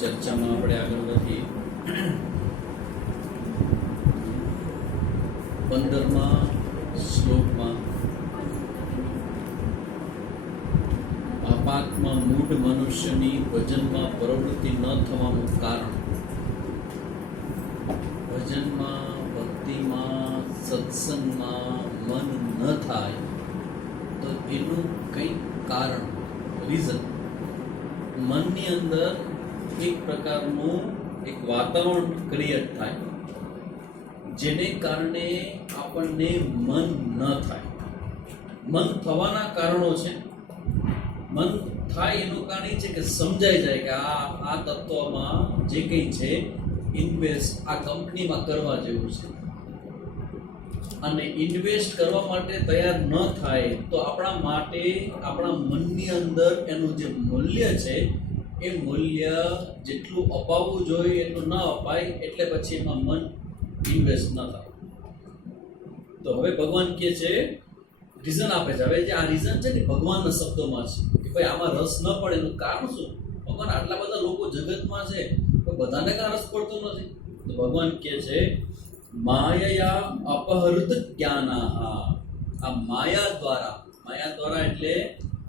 ચર્ચામાં આપણે આગળ વધીએ. 15મા શ્લોકમાં પાપાત્મા મૂઢ મનુષ્યની ભજનમાં પ્રવૃત્તિ ન થવાનું કારણ, ભજનમાં, ભક્તિમાં, સત્સંગમાં મન ન થાય તો એનું કંઈક કારણ, રીઝન, મનની અંદર એક પ્રકારનું એક વાતાવરણ ક્રિએટ થાય જેને કારણે આપણને મન ન થાય. મન થવાના કારણો છે. મન થાય એનું કારણ એ છે કે સમજાઈ જાય કે આ તત્વમાં જે કંઈ છે ઇન્વેસ્ટ આ કંપનીમાં કરવા જેવું છે, અને ઇન્વેસ્ટ કરવા માટે તૈયાર ન થાય તો આપણા માટે આપણા મનની અંદર એનું જે મૂલ્ય છે એ મૂલ્ય જેટલું અપાવવું જોઈએ એટલું ન અપાય, એટલે પછી એમાં મન ઇન્વેસ્ટ ન થાય. તો હવે ભગવાન કહે છે, રીઝન આપે છે. હવે જે આ રીઝન છે ને ભગવાનના શબ્દોમાં છે કે ભાઈ આમાં રસ ન પડે એનું કારણ શું? ભગવાન આટલા બધા લોકો જગતમાં છે તો બધાને કાં રસ પડતો નથી? તો ભગવાન કહે છે, માયા અપહૃત જ્ઞાનાહા. આ માયા દ્વારા એટલે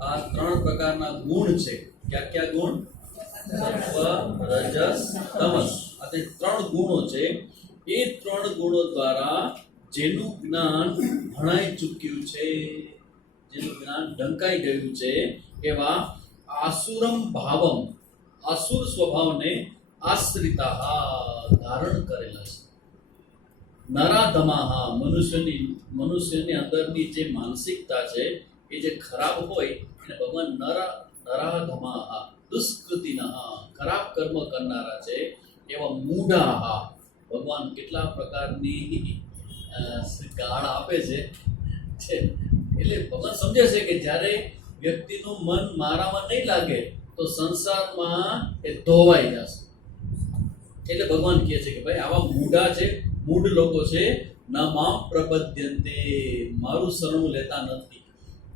આ 3 પ્રકારના ગુણ છે. કયા કયા ગુણ? સત્વ, રજસ, તમસ. આ 3 ગુણો છે. એ 3 ગુણો દ્વારા જેનું જ્ઞાન ભણાઈ ચૂક્યું છે, જેનું જ્ઞાન ઢંકાઈ ગયું છે, એવા આસુરમ ભાવમ, આસુર સ્વભાવને આશ્રિતા ધારણ કરેલા છે. નરાધમાહા, મનુષ્યની અંદરની જે માનસિકતા છે એ જે ખરાબ હોય એને ભગવાન નરાધમાહા, દુષ્કૃતિના, ખરાબ કર્મ કરનારા છે એવા મૂઢાહા. ભગવાન કેટલા પ્રકારની ગાળ આપે છે. એટલે ભગવાન સમજે છે કે જ્યારે વ્યક્તિનું મન મારામાં નહીં લાગે તો સંસારમાં એ ધોવાઈ જશે. એટલે ભગવાન કહે છે કે ભાઈ આવા મૂઢા છે, મૂઢ લોકો છે, ન મામ પ્રપદ્યંતે, મારું શરણું લેતા નથી.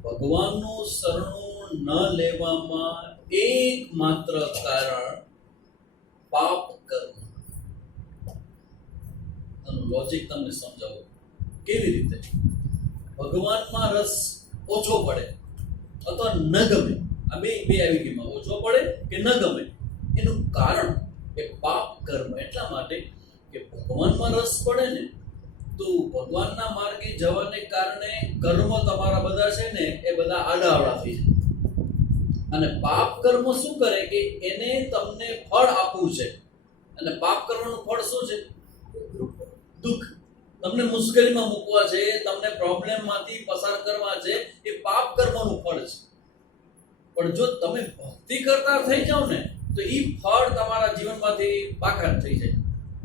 ભગવાનનું શરણું ન લેવામાં એકમાત્ર કારણ પાપ કર્મ. લોજિક તમને સમજાવું કેવી રીતે. ભગવાનમાં રસ ઓછો પડે અથવા ન ગમે, આ બે આવી ગીમાં ઓછો પડે કે ન ગમે, એનું કારણ એ પાપ કર્મ. એટલા માટે કે ભગવાનમાં રસ પડે ને તો ભગવાનના માર્ગે જવાને કારણે કર્મ તમારા બધા છે ને એ બધા આડાઅવળા થઈ જાય. અને પાપ કર્મ શું કરે કે એને તમને ફળ આપવું છે, અને પાપ કર્મનું ફળ શું છે? દુઃખ. તમને મુશ્કેલીમાં મૂકવા છે, તમને પ્રોબ્લેમમાંથી પસાર કરવા છે, એ પાપ કર્મનું ફળ છે. પણ જો તમે ભક્તિ કરતા થઈ જાઓ ને તો એ ફળ તમારા જીવનમાંથી બાકાત થઈ જાય.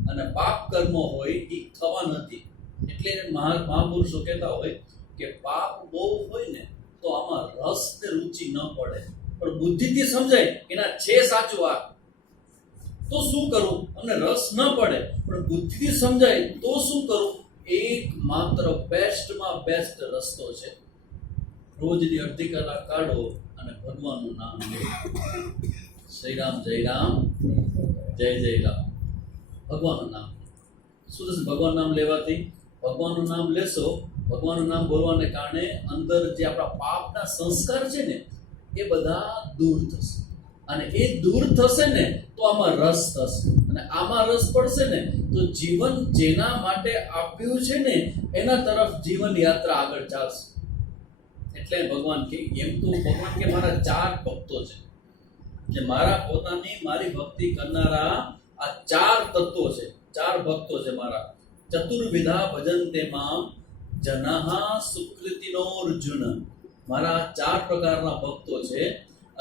અને પાપ કર્મ હોય એ થવા નથી. એટલે મહાપુરુષો કહેતા હોય કે પાપ બહુ હોય ને તો આમાં રસ ને રુચિ ન પડે, પણ બુદ્ધિથી સમજાય એના છે સાચું આ તો શું કરું? અમને રસ ન પડે પણ બુદ્ધિથી સમજાય તો શું કરું? એકમાત્ર બેસ્ટમાં બેસ્ટ રસ્તો છે, રોજની અડધી કલાક કાઢો અને ભગવાનનું નામ લો. શ્રી રામ જય રામ, જય જય રામ. ભગવાનનું નામ. શું થશે ભગવાન નામ લેવાથી? ભગવાનનું નામ લેશો, ભગવાનનું નામ બોલવાને કારણે અંદર જે આપણા પાપના સંસ્કાર છે ને એ બધા દૂર થશે. અને એ દૂર થશે ને તો આમાં રસ થશે, અને આમાં રસ પડશે ને તો જીવન જેના માટે આપ્યું છે ને એના તરફ જીવન યાત્રા આગળ ચાલશે. એટલે ભગવાન કે એમ તો ભગવાન કે મારા 4 ભક્તો છે, કે મારી ભક્તિ કરનારા આ 4 તત્વો છે, 4 ભક્તો છે મારા. ચતુર્વિધા ભજન્તે મામ જનઃ સુકૃતિનો અર્જુન. મારા 4 પ્રકારના ભક્તો છે.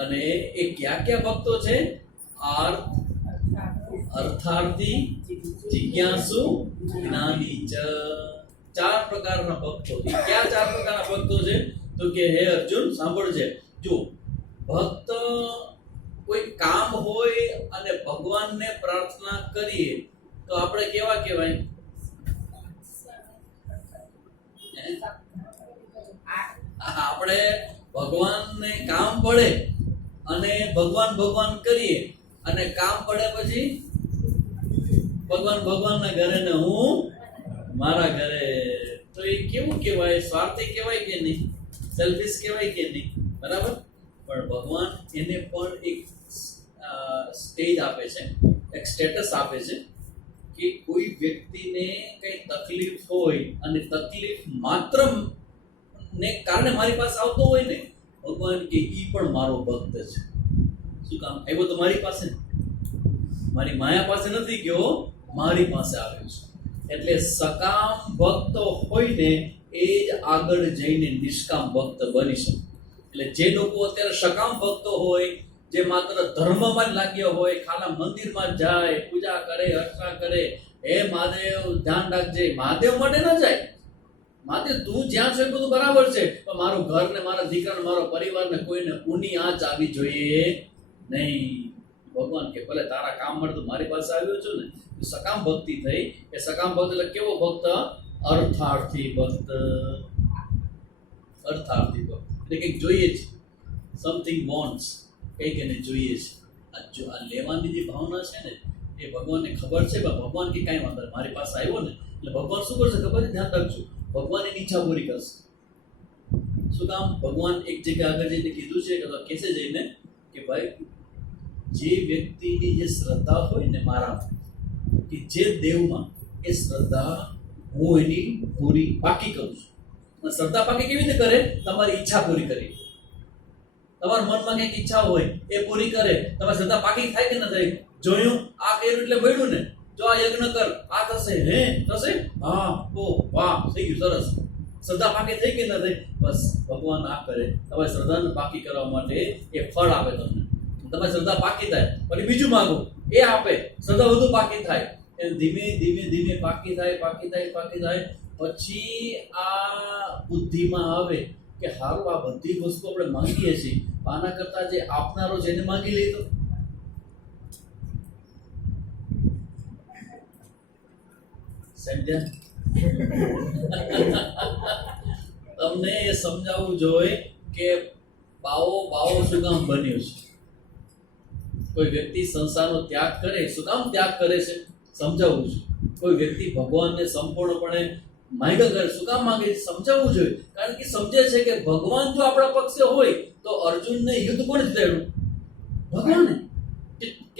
અને એ કયા કયા ભક્તો છે? અર્થાર્થી, જિજ્ઞાસુ, જ્ઞાની ચ. 4 પ્રકારના ભક્તો. કયા 4 પ્રકારના ભક્તો છે? તો કે હે અર્જુન સાંભળજે. જો ભક્ત કોઈ કામ હોય અને ભગવાનને પ્રાર્થના કરીએ તો આપણે કેવા કહેવાય? આપણે ભગવાનને કામ પડે અને ભગવાન કરીએ અને કામ પડે પછી ભગવાનના ઘરે ને હું મારા ઘરે. તો એ કેવું કહેવાય? સ્વાર્થી કહેવાય કે નહીં? સેલ્ફિશ કહેવાય કે નહીં? બરાબર. પણ ભગવાન એને પણ એક સ્ટેજ આપે છે, એક સ્ટેટસ આપે છે કે કોઈ વ્યક્તિને કઈ તકલીફ હોય અને તકલીફ માત્ર ને કારણે મારી પાસે આવતો હોય ને, ભગવાન કે ઈ પણ મારો ભક્ત છે. શું કામ? આવ્યો તો મારી પાસે, મારી માયા પાસે નથી ગયો, મારી પાસે આવ્યો છે. એટલે સકામ ભક્ત હોય ને એ જ આગળ જઈને નિષ્કામ ભક્ત બની શકે. એટલે જે લોકો અત્યારે સકામ ભક્તો હોય, જે માત્ર ધર્મમાં જ લાગ્યા હોય, ખાલી મંદિરમાં જાય, પૂજા કરે, અર્ચના કરે, હે મહાદેવ ધ્યાન રાખજે, મહાદેવ માટે ન જાય. મહાદેવ તું જ્યાં છો એ બધું બરાબર છે, પણ મારું ઘર ને મારા દીકરા મારો પરિવાર ને કોઈને ઊની આંચ આવી જોઈએ નહીં. ભગવાન કે ભલે તારા કામ મળતું મારી પાસે આવ્યો છો ને, સકામ ભક્તિ થઈ. એ સકામ ભક્ત એટલે કેવો ભક્ત? અર્થાર્થી ભક્ત. અર્થાર્થી ભક્ત એટલે કંઈક જોઈએ છે, સમથિંગ વોન્ટ્સ, કંઈક એને જોઈએ છે. આ લેવાની જે ભાવના છે ને એ ભગવાનને ખબર છે. ભગવાન કે કાંઈ વાંધો મારી પાસે આવ્યો ને એટલે ભગવાન શું કરશે ખબર છે? ધ્યાન રાખજો, ભગવાન એની ઈચ્છા પૂરી કરશે. શું કામ? ભગવાન એક જગ્યા આગળ જઈને કીધું છે કે કેસે જઈને કે ભાઈ જે વ્યક્તિની જે શ્રદ્ધા હોય ને મારા કે જે દેવમાં, એ શ્રદ્ધા હું એની પૂરી પાકી કરું છું. અને શ્રદ્ધા પાકી કેવી રીતે કરે? તમારી ઈચ્છા પૂરી કરી. તમારા મનમાં કંઈક ઈચ્છા હોય એ પૂરી કરે. તમારી શ્રદ્ધા પાકી થાય કે ન થાય? જોયું, આ કર્યું એટલે મળ્યું ને. જો આ યજ્ઞ કર, આ થશે, હે થશે, હા ઓ વાહ થઈ ગયું, સરસ. શ્રદ્ધા પાકી થઈ કે ન થઈ? બસ ભગવાન આ કરે. તમારી શ્રદ્ધાને પાકી કરવા માટે એ ફળ આપે તમને. તમારી શ્રદ્ધા પાકી થાય પછી બીજું માંગો, એ આપે. શ્રદ્ધા વધુ પાકી થાય, એ ધીમે ધીમે ધીમે પાકી થાય, પાકી થાય, પાકી થાય. પછી આ બુદ્ધિમાં આવે કે હારું આ બધી વસ્તુ આપણે માંગીએ છીએ, આના કરતા જે આપનારો છે એને માંગી લઈએ તો. તમને એ સમજાવવું જોઈએ કે બાવો શું કામ બન્યો છે. કોઈ વ્યક્તિ સંસારનો ત્યાગ કરે, શું કામ ત્યાગ કરે છે? સમજાવવું જોઈએ. કોઈ વ્યક્તિ ભગવાનને સંપૂર્ણપણે માંગ્યા કરે, શું કામ માંગે છે? સમજાવવું જોઈએ. કારણ કે સમજે છે કે ભગવાન જો આપણા પક્ષે હોય તો અર્જુનને યુદ્ધ કોણ જીતાડ્યું? ભગવાને.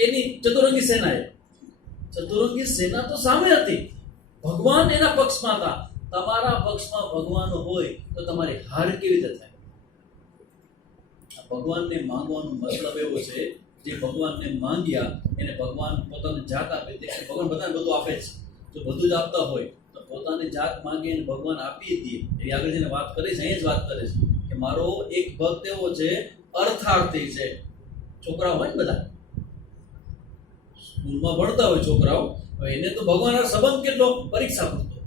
એની ચતુરંગી સેનાએ, ચતુરંગી સેના તો સામે હતી, ભગવાન એના પક્ષમાં હતા. તમારા પક્ષમાં ભગવાન હોય તો તમારી હાર કેવી રીતે થાય? ભગવાનને માંગવાનો મતલબ એવો છે, જે ભગવાનને માંગ્યા એને ભગવાન પોતાની જાત આપે. ભગવાન બધાને બધું આપે છે. જો બધું જ આપતા હોય તો પોતાની જાત માંગે અને ભગવાન આપી દે. એ આગળ જઈને વાત કરે છે, અહીંયા જ વાત કરે છે કે મારો એક ભક્ત એવો છે, અર્થાર્થી છે. છોકરાઓ હોય ને બધા સ્કૂલમાં ભણતા હોય છોકરાઓ, એને તો ભગવાન સંબંધ કેટલો? પરીક્ષા પૂરતો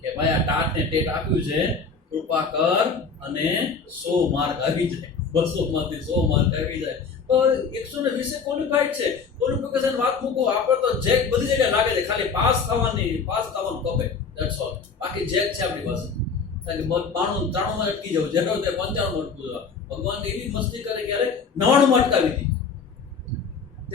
કે ભાઈ આ ટાટ ને ટેટ આપ્યું છે, કૃપા કર અને 100 માર્ક આવી જાય. 200 માંથી 100 માર્ક આવી જાય. પણ 120 ક્વોલિફાઈડ છે. ક્વોલિફિકેશન વાત મૂકો, આપણે તો જેક બધી જગ્યાએ લાગે છે. ખાલી પાસ થવાનું કપે, ધેટ્સ ઓલ. બાકી જેક છે આપણી પાસે. કારણ કે 92 93 માં અટકી જવું, જેનો તે 95 માં અટકવું. ભગવાન એવી મસ્તી કરે ક્યારે 99 માં અટકાવી હતી.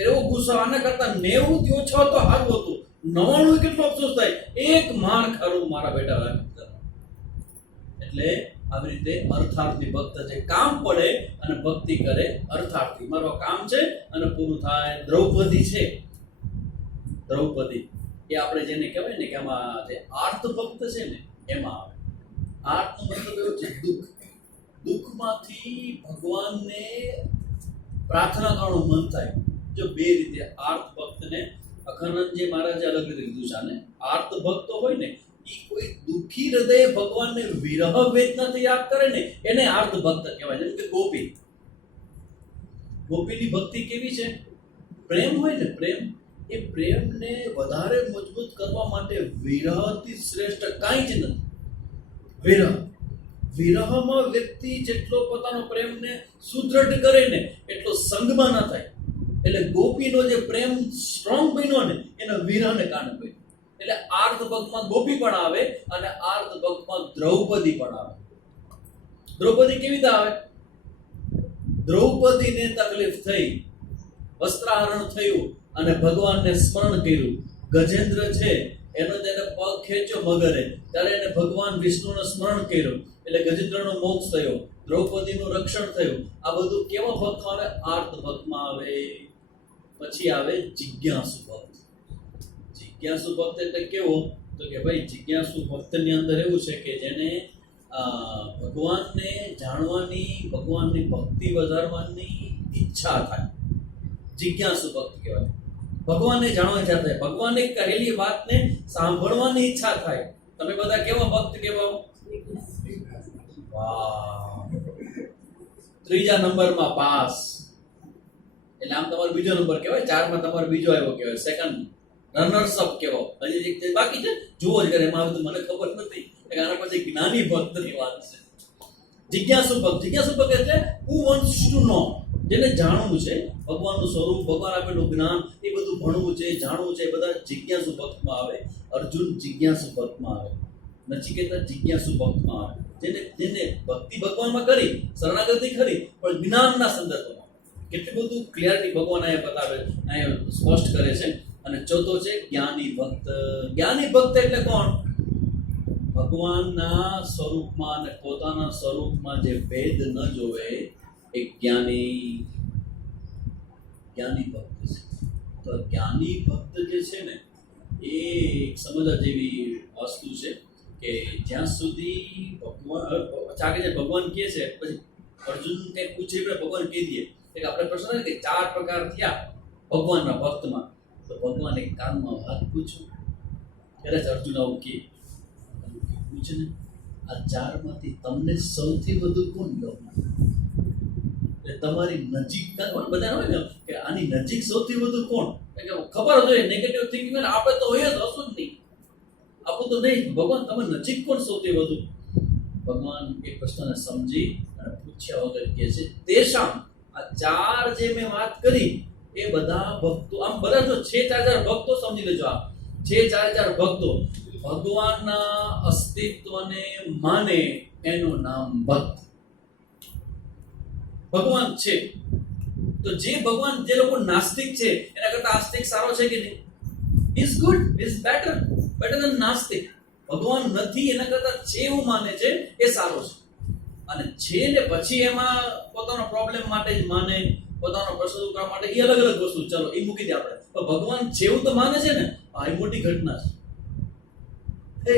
એવો ગુસ્સો, આના કરતા 90 થી ઓછો તો સારું હતું. 99 કેટલો અફસોસ થાય, એક માર ખારું મારા બેટા. એટલે આવી રીતે અર્થાર્થી ભક્ત છે. કામ પડે અને ભક્તિ કરે. અર્થાર્થી મારો કામ છે અને પૂરું થાય. દ્રૌપદી છે, દ્રૌપદી એ આપણે જેને કહેવાય ને કે આમાં જે આર્ત ભક્ત છે ને એમાં આવે. આર્તનો મતલબ એવો છે દુઃખ. દુઃખમાંથી ભગવાનને પ્રાર્થના કરવાનું મન થાય. જો બે રીતે આર્ત ભક્તને અખંડજી મહારાજે અલગ રીતે કીધું છે. આને આર્ત ભક્તો હોય ને એ કોઈ દુઃખી હૃદય ભગવાનને વિરહ વેદનાથી યાદ કરે ને એને આર્ત ભક્ત કહેવાય. જેમ કે ગોપી, ગોપીની ભક્તિ કેવી છે? પ્રેમ હોય ને, પ્રેમ, એ પ્રેમને વધારે મજબૂત કરવા માટે વિરહથી શ્રેષ્ઠ કાંઈ જ નથી. વિરહમાં વ્યક્તિ જેટલો પોતાનો પ્રેમને સુદૃઢ કરે ને એટલો સંગમાં ના થાય. એટલે ગોપીનો જે પ્રેમ સ્ટ્રોંગ બન્યો ને એનો વિરહને કારણે બન્યો. એટલે આર્ત ભક્તમાં ગોપી પણ આવે અને આર્ત ભક્તમાં દ્રૌપદી પણ આવે. દ્રૌપદી કેવી રીતે આવે? દ્રૌપદીને તકલીફ થઈ વસ્ત્રાહરણ થયું અને ભગવાનને સ્મરણ કર્યું. ગજેન્દ્ર છે એનો તેને પગ ખેંચ્યો મગરે, ત્યારે એને ભગવાન વિષ્ણુનું સ્મરણ કર્યું, એટલે ગજેન્દ્રનો મોક્ષ થયો. દ્રૌપદીનું રક્ષણ થયું. આ બધું કેવા ભક્તમાં આવે? આર્ત ભક્તમાં આવે. પછી આવે જિજ્ઞાસુ ભક્ત. જિજ્ઞાસુ ભક્ત એટલે કેવો? તો કે ભાઈ જિજ્ઞાસુ ભક્તની અંદર એવું છે કે જેને ભગવાનને જાણવાની, ભગવાનની ભક્તિ વધારવાની ઈચ્છા થાય, જિજ્ઞાસુ ભક્ત કહેવાય. ભગવાનને જાણવાની ઈચ્છા થાય, ભગવાનને કહેલી વાતને સાંભળવાની ઈચ્છા થાય. તમે બધા કેવા ભક્ત કહેવાઓ? વાહ, ત્રીજા નંબરમાં પાસ. એટલે આમ તમારો બીજો નંબર કહેવાય, 4 માં તમારો બીજો આવ્યો કહેવાય, સેકન્ડ રનર્સ અપ કહેવો. હજી એક બાકી છે, જુઓ જ કરે, એમાં બધું મને ખબર નથી. આના પછી જ્ઞાની ભક્તની વાત છે. જિજ્ઞાસુ ભક્ત. જિજ્ઞાસુ ભક્ત એટલે who wants to know, જેને જાણવું છે ભગવાનનું સ્વરૂપ, ભગવાન આપેલું જ્ઞાન, એ બધું ભણવું છે, જાણવું છે. બધા જિજ્ઞાસુ ભક્તમાં આવે. અર્જુન જિજ્ઞાસુ ભક્તમાં આવે. નચિકેતા જિજ્ઞાસુ ભક્તમાં આવે. જેને ભક્તિ ભગવાનમાં કરી, શરણાગતિ ખરી, પણ જ્ઞાનના સંદર્ભમાં. કેટલું બધું ક્લિયરિટી ભગવાન અહીંયા બતાવે, અહીંયા સ્પષ્ટ કરે છે. અને ચોથો છે જ્ઞાની ભક્ત. જ્ઞાની ભક્ત એટલે કોણ? ભગવાનના સ્વરૂપમાં અને પોતાના સ્વરૂપમાં જે ભેદ ન જોવે એ જ્ઞાની ભક્ત છે. તો જ્ઞાની ભક્ત જે છે ને, એ એક સમજવા જેવી વસ્તુ છે કે જ્યાં સુધી ભગવાન કહે છે, પછી અર્જુન કંઈક પૂછે, ભગવાન કહી દે કે આપણે પ્રશ્ન કે 4 પ્રકાર થયા ભગવાનના ભક્તમાં. તો ભગવાન એક કાનમાં વાત પૂછ્યું, ત્યારે જ અર્જુન આવું કે પૂછે ને, આ 4 માંથી તમને સૌથી વધુ કોણ ગમે? એટલે તમારી નજીક બધા હોય ને કે આની નજીક સૌથી વધુ કોણ? ખબર જ હોય નેગેટિવ થિંકિંગ, આપણે તો હોય જ હશું જ નહીં, આપણું તો નહીં. ભગવાન તમે નજીક કોણ સૌથી વધુ? ભગવાન એ પ્રશ્નને સમજી અને પૂછ્યા વગર કહે છે, તેશામ, આ 4 જે મેં વાત કરી એ બધા ભક્તો, આમ બધા જો 6,000 ભક્તો સમજી લેજો, આ 6,000 ભક્તો ભગવાનના અસ્તિત્વને માને એનું નામ ભક્ત. ભગવાન છે તો જે લોકો નાસ્તિક છે એના કરતા આસ્તિક સારો છે કે નહીં? Is good, is better than નાસ્તિક. ભગવાન નથી એના કરતા છે એવું માને છે એ સારો છે. અને છે ને પછી એમાં પોતાનો પ્રોબ્લેમ માટે જ માને, પોતાનો પ્રશ્ન ઉકેલવા માટે, એ અલગ અલગ વસ્તુ, ચલો એ મૂકી દે આપણે. તો ભગવાન છે એવું તો માને છે ને, આ મોટી ઘટના છે. હે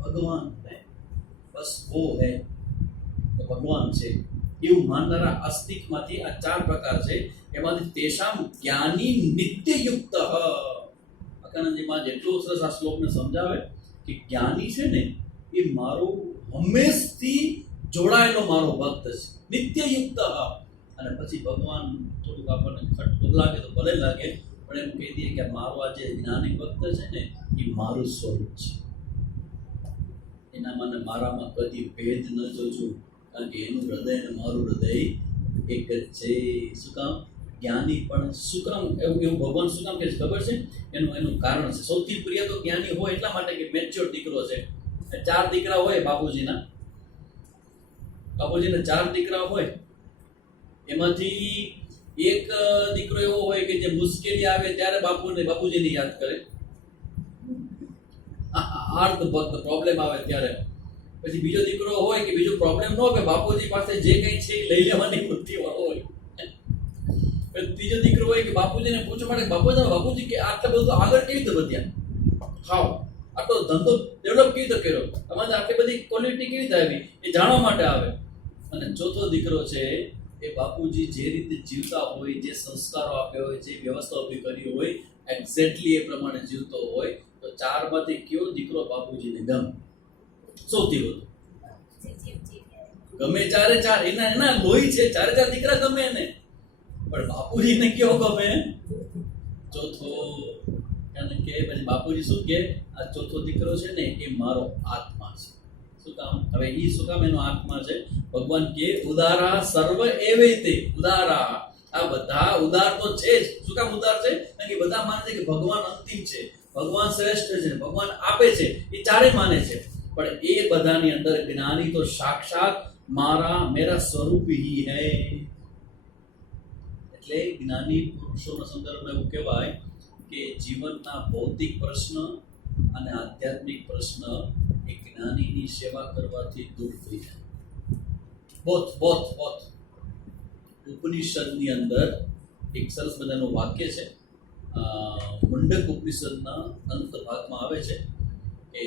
ભગવાન હે, બસ વો હે, તો ભગવાન છે એવું માનનારા આસ્તિકમાંથી આ 4 પ્રકાર છે. એમાંથી તેશામ જ્ઞાની નિત્યયુક્ત. અકાનંદજીમાં જેટલું સરસ આ શ્લોકને સમજાવે કે જ્ઞાની છે ને એ મારો હંમેશથી જોડાયેલો મારો ભક્ત છે, નિત્યયુક્ત. અને પછી ભગવાન થોડુંક આપણને ખટપટ લાગે તો ભલે લાગે, પણ એમ કહી દઈએ કે મારો આ જે જ્ઞાની ભક્ત છે ને એ મારું સ્વરૂપ છે. એનામાં ને મારામાં કદી ભેદ ન જોજો, કારણ કે એનું હૃદય અને મારું હૃદય એક જ છે. શું કામ? જ્ઞાની પણ શું કામ એવું ભગવાન શું કામ કહે છે ખબર છે? એનું કારણ છે. સૌથી પ્રિય તો જ્ઞાની હોય એટલા માટે કે મેચ્યોર દીકરો છે. 4 દીકરા હોય બાપુજીના 4 દીકરા હોય, એમાંથી એક દીકરો એવો હોય કે જે મુશ્કેલી આવે ત્યારે બાપુજીને યાદ કરે, આર્ત ભક્ત પ્રોબ્લેમ આવે ત્યારે. પછી બીજો દીકરો હોય કે બીજો પ્રોબ્લેમ ન હોય, બાપુજી પાસે જે કંઈ છે એ લઈ લેવાની વૃત્તિ વાળો હોય. ત્રીજો દીકરો હોય કે બાપુજીને પૂછવા માટે, બાપુજી કે આટલા બધું આગળ કેવી રીતે વધ્યા? ખાઓ, આટલો ધંધો ડેવલપ કેવી રીતે કર્યો? તમારે આટલી બધી ક્વોલિટી કેવી રીતે આવી એ જાણવા માટે આવે. અને ચોથો દીકરો છે એ બાપુજી જે રીતે જીવતા હોય, જે સંસ્કારો આપ્યા હોય, જે વ્યવસ્થા ઊભી કરી હોય, એક્ઝેક્ટલી એ પ્રમાણે જીવતો હોય. તો 4 માંથી કયો દીકરો બાપુજીને ગમે સૌથી વધુ? ગમે 4 એના લોહી છે, 4 દીકરા ગમે એને, પણ બાપુજીને કયો ગમે? ચોથો. એને કે પછી બાપુજી શું કે આ ચોથો દીકરો છે ને એ મારો આત્મા છે. શું કામ? હવે એ શું કામ એનો આત્મા છે? ભગવાન કે ઉદારા સર્વ એવૈતે. ઉદારા, આ બધા ઉદાર તો છે જ. શું કામ ઉદાર છે? કારણ કે બધા માને છે કે ભગવાન અંતિમ છે, ભગવાન શ્રેષ્ઠ છે, ભગવાન આપે છે, એ 4 માને છે. પણ એ બધાની અંદર જ્ઞાની તો સાક્ષાત મેરા સ્વરૂપ હી હૈ. એટલે એટલે જ્ઞાની પુરુષોના સંદર્ભમાં એવું કહેવાય કે જીવનના ભૌતિક પ્રશ્ન અને આધ્યાત્મિક પ્રશ્ન એ જ્ઞાનીની સેવા કરવાથી દૂર થઈ જાય. Both both both. ઉપનિષદની અંદર એક સરસ મજાનું વાક્ય છે, મુંડક ઉપનિષદના અંત ભાગમાં આવે છે કે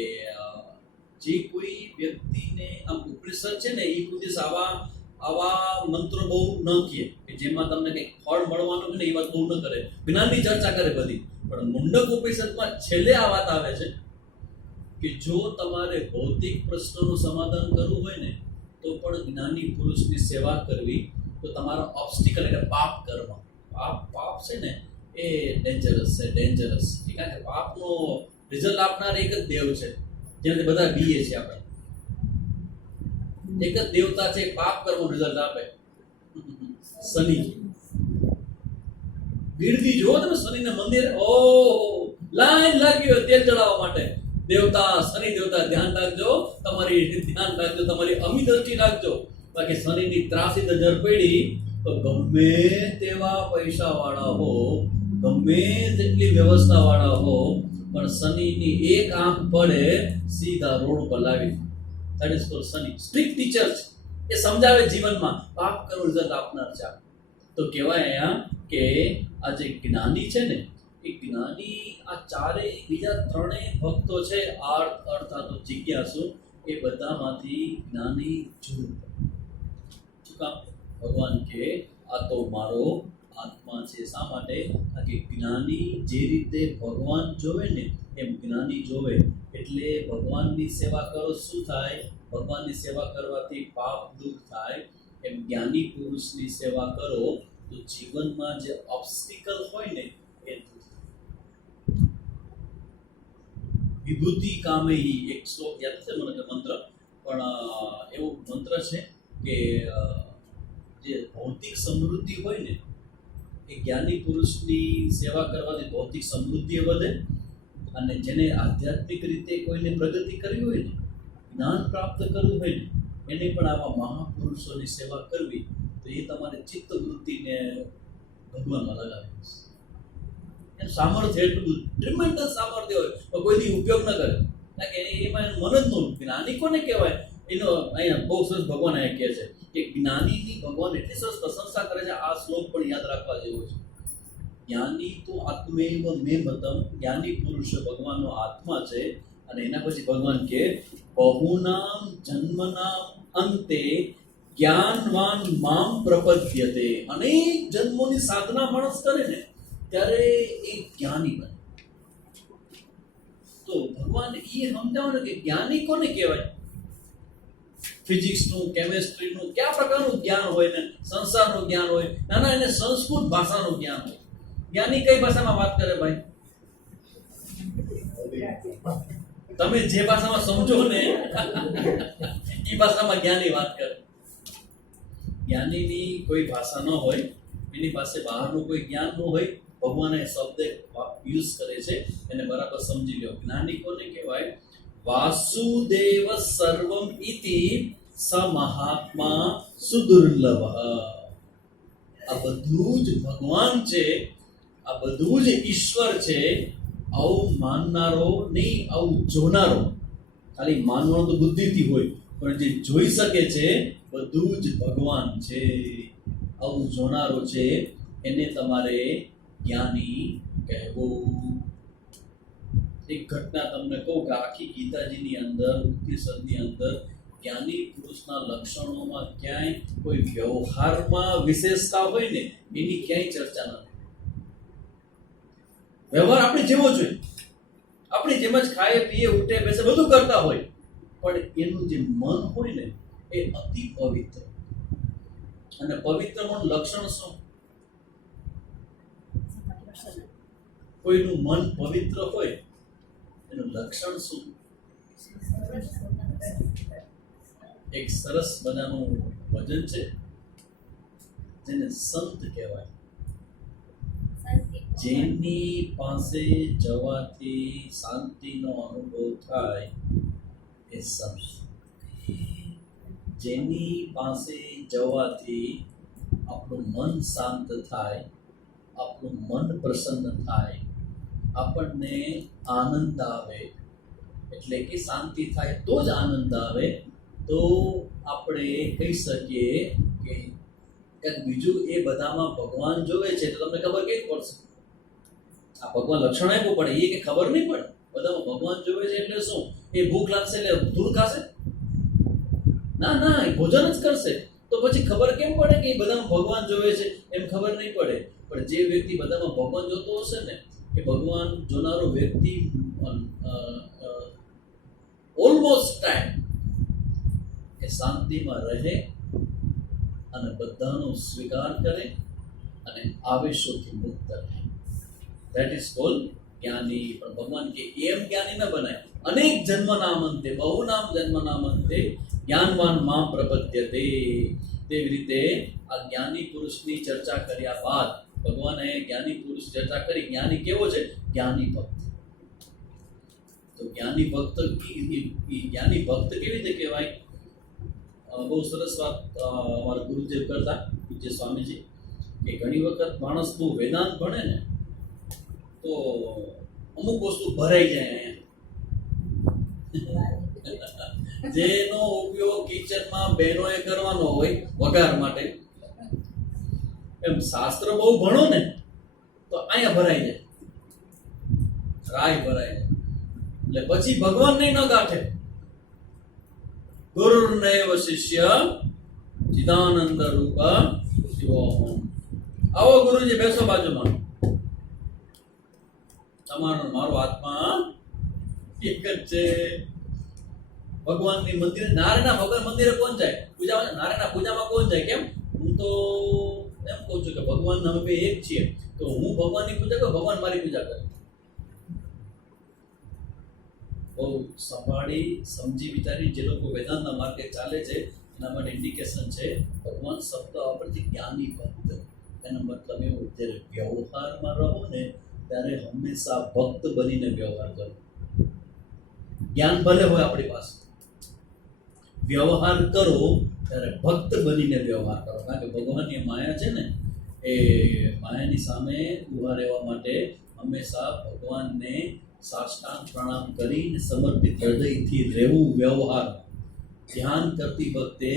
જે કોઈ વ્યક્તિને આમ ઉપનિષદ છે ને એ કોઈ દિવસ આવા મંત્રો બહુ ન કહે કે જેમાં તમને કંઈક ફળ મળવાનું કે ને એ વાત બહુ ન કરે, જ્ઞાનની ચર્ચા કરે બધી. પણ મુંડક ઉપનિષદમાં છેલ્લે આ વાત આવે છે કે જો તમારે ભૌતિક પ્રશ્નોનું સમાધાન કરવું હોય ને તો પણ જ્ઞાની પુરુષની સેવા કરવી. તો તમારો ઓબ્સ્ટિકલ એટલે પાપ કર્મ, પાપ છે ને એ ડેન્જરસ છે, ડેન્જરસ. કારણ કે પાપનો રિઝલ્ટ આપનાર એક જ દેવ છે જેનાથી બધા બીએ છે. આપણે એક જ દેવતા છે પાપ કર્મનું રિઝલ્ટ આપે, શનિ. ગીરદી જુઓ તમે શનિના મંદિર, લાઈન લાગી હોય તેલ ચડાવવા માટે. દેવતા શનિ દેવતા ધ્યાન રાખજો, તમારી અમી દ્રષ્ટિ રાખજો. બાકી શનિની ત્રાસી નજર પડી તો ગમે તેવા પૈસા વાળા હો, ગમે તેટલી વ્યવસ્થા વાળા હો, પણ શનિની એક આંખ પડે સીધા રોડ પર લાવી. ધેટ ઇઝ કોલ્ડ શનિ. સ્ટ્રિક્ટ ટીચર છે, એ સમજાવે જીવનમાં, પાપ કરવું રિઝલ્ટ આપનાર છે. તો કહેવાય અહીંયા કે આ જે જ્ઞાની છે ને એ જ્ઞાની આ ચારેય બીજા ત્રણેય ભક્તો છે, અર્થાત જિજ્ઞાસુ, એ બધામાંથી જ્ઞાની જુદું. શું કામ? ભગવાન કે આ તો મારો આત્મા છે. શા માટે? કારણ કે જ્ઞાની જે રીતે ભગવાન જોવે ને એમ જ્ઞાની જોવે. એટલે ભગવાનની સેવા કરો શું થાય? ભગવાનની સેવા કરવાથી પાપ દૂર થાય. એમ જ્ઞાની પુરુષની સેવા કરો તો જીવનમાં જે ઓબ્સ્ટિકલ હોય ને એ દૂર થાય. વિભૂતિ કામે એક શ્લોક યાદ છે મને, મંત્ર, પણ એવું મંત્ર છે કે જે ભૌતિક સમૃદ્ધિ હોય ને એ જ્ઞાની પુરુષની સેવા કરવાથી ભૌતિક સમૃદ્ધિ વધે. અને જેને આધ્યાત્મિક રીતે કોઈને પ્રગતિ કરવી હોય ને, જ્ઞાન પ્રાપ્ત કરવું હોય ને, એને પણ આવા મહાપુરુષોની સેવા કરવી. તો એ તમારે ચિત્તવૃત્તિને ભગવાનમાં લગાવી દેશે. એનું સામર્થ્ય એટલું ટ્રીમેન્ડસ સામર્થ્ય હોય પણ કોઈ દી ઉપયોગ ન કરે. કારણ કે એમાં એનું મન જ ન. જ્ઞાની કોને કહેવાય? એનો અહીંયા બહુ સરસ ભગવાન અહીંયા કહે છે કે જ્ઞાનીની ભગવાન એટલી સરસ પ્રશંસા કરે છે. આ શ્લોક પણ યાદ રાખવા જેવો છે. જ્ઞાની તો આત્મૈવ મે મતમ, જ્ઞાની પુરુષ ભગવાનનો આત્મા છે. અને એના પછી ભગવાન કે બહુનામ જન્મનામ અંતે જ્ઞાનવાન મામ પ્રપદ્યતે. અનેક જન્મોની સાધના માણસ કરે ને ત્યારે એ જ્ઞાની બને. તો ભગવાન એ સમજાવે ને કે જ્ઞાની કોને કહેવાય? ફિઝિક્સનું, કેમેસ્ટ્રીનું કયા પ્રકારનું જ્ઞાન હોય ને, સંસારનું જ્ઞાન હોય, ના એને સંસ્કૃત ભાષાનું જ્ઞાન હોય. જ્ઞાની કઈ ભાષામાં વાત કરે ભાઈ? તમે જે ભાષામાં સમજો ને એ ભાષામાં જ્ઞાની વાત કરે. જ્ઞાનીની કોઈ ભાષા ન હોય, એની પાસે બહારનું કોઈ જ્ઞાન ન હોય, ભગવાન એ શબ્દ યુઝ કરે છે એને બરાબર સમજી લો. જ્ઞાની કોને કહેવાય? વાસુદેવ સર્વમ ઇતિ સ મહાત્મા સુદુર્લભ. આ બધું જ ભગવાન છે, આ બધું જ ઈશ્વર છે. આવું માનનારો નહીં, આવું જોનારો. ખાલી માનવાનો તો બુદ્ધિથી હોય, પણ જે જોઈ શકે છે બધું જ ભગવાન છે, આવું જોનારો છે, એને તમારે જ્ઞાની કહેવું. એક ઘટના તમને કહું કે આખી ગીતાજીની અંદર, ઉપનિષદની અંદર જ્ઞાની પુરુષના લક્ષણોમાં ક્યાંય કોઈ વ્યવહારમાં વિશેષતા હોય ને એની ક્યાંય ચર્ચા નથી. વ્યવહાર આપણે જેવો જોઈએ, આપણી જેમ જ ખાય, પીએ, ઉઠે, બેસે, બધું કરતા હોય, પણ એનું જે મન હોય ને એ અતિ પવિત્ર. અને પવિત્ર મન લક્ષણ શું? કોઈનું મન પવિત્ર હોય એનું લક્ષણ શું? એક સરસ મજાનું ભજન છે જેને સંત કહેવાય. જેની પાસે જવાથી શાંતિનો અનુભવ થાય એ સંત. જેની પાસે જવાથી આપણું મન શાંત થાય, આપણું મન પ્રસન્ન થાય, આપણને આનંદ આવે, એટલે કે શાંતિ થાય તો જ આનંદ આવે, તો આપણે કહી શકીએ કે કંઈક બીજું એ બધામાં ભગવાન જોવે છે. તો તમને ખબર કેવી પડશે? આ ભગવાન લક્ષણ આપવું પડે, એ કે ખબર નહીં પડે. બધામાં ભગવાન જોવે છે એટલે શું? એ ભૂખ લાગશે એટલે ધૂળ ખાશે? ના ના, એ ભોજન જ કરશે. તો પછી ખબર કેમ પડે કે એ બધામાં ભગવાન જોવે છે? એમ ખબર નહીં પડે. પણ જે વ્યક્તિ બધામાં ભગવાન જોતો હશે ને, એ ભગવાન જોનારો વ્યક્તિ ઓલમોસ્ટ ટાઈમ એ શાંતિમાં રહે અને બધાનો સ્વીકાર કરે અને આવેશોથી મુક્ત રહે. ધેટ ઇઝ કોલ્ડ જ્ઞાની. પણ ભગવાન કે એમ જ્ઞાની ન બનાય. અનેક જન્મના મંતે, બહુ નામ જન્મના મંતે જ્ઞાનવાન માં પ્રપદ્યતે. તેવી રીતે આ જ્ઞાની પુરુષની ચર્ચા કર્યા બાદ ભગવાને જ્ઞાની પુરુષ ચર્ચા કરી. જ્ઞાની કેવો છે? જ્ઞાની ભક્ત. તો જ્ઞાની ભક્ત, જ્ઞાની ભક્ત કેવી રીતે કહેવાય? બહુ સરસ વાત અમારા ગુરુદેવ કરતા, પૂજ્ય સ્વામીજી, કે ઘણી વખત માણસ બહુ વેદાંત ભણે ને તો અમુક વસ્તુ ભરાઈ જાય અહીંયા. જેનો ઉપયોગ કિચનમાં બહેનોએ કરવાનો હોય વઘાર માટે, એમ શાસ્ત્ર બહુ ભણો ને તો અહીંયા ભરાઈ જાય, રાય ભરાઈ જાય. એટલે પછી ભગવાનને ન ગાંઠે. ગુરુર્નૈવ શિષ્ય ચિદાનંદ રૂપ શિવોહમ. આવો ગુરુજી, બેસો બાજુમાં. તમારો મારો આત્મા એક જ છે. ભગવાનની મંદિરે, નારાયણના ભગવાન મંદિરે કોણ જાય? પૂજામાં. નારાયણના પૂજામાં કોણ જાય? કેમ? હું તો એમ કહું છું કે ભગવાન અમે બે એક છીએ. તો હું ભગવાનની પૂજા કરું, ભગવાન મારી પૂજા કરે. બહુ સંભાળી સમજી વિચારી જે લોકો વેદાંતના માર્ગે ચાલે છે એના માટે ઇન્ડિકેશન છે. ભગવાન શબ્દ વાપરથી જ્ઞાની ભક્ત. એનો મતલબ એવો, જ્યારે વ્યવહારમાં રહો ને ત્યારે હંમેશા ભક્ત બનીને વ્યવહાર કરો. જ્ઞાન ભલે હોય આપણી પાસે, વ્યવહાર કરો ત્યારે ભક્ત બનીને વ્યવહાર કરો. કારણ કે ભગવાનની માયા છે ને, એ માયાની સામે ઊભા રહેવા માટે હંમેશા ભગવાનને સાષ્ટાંગ પ્રણામ કરીને સમર્પિત હૃદયથી રહેવું. વ્યવહાર ધ્યાન કરતી વખતે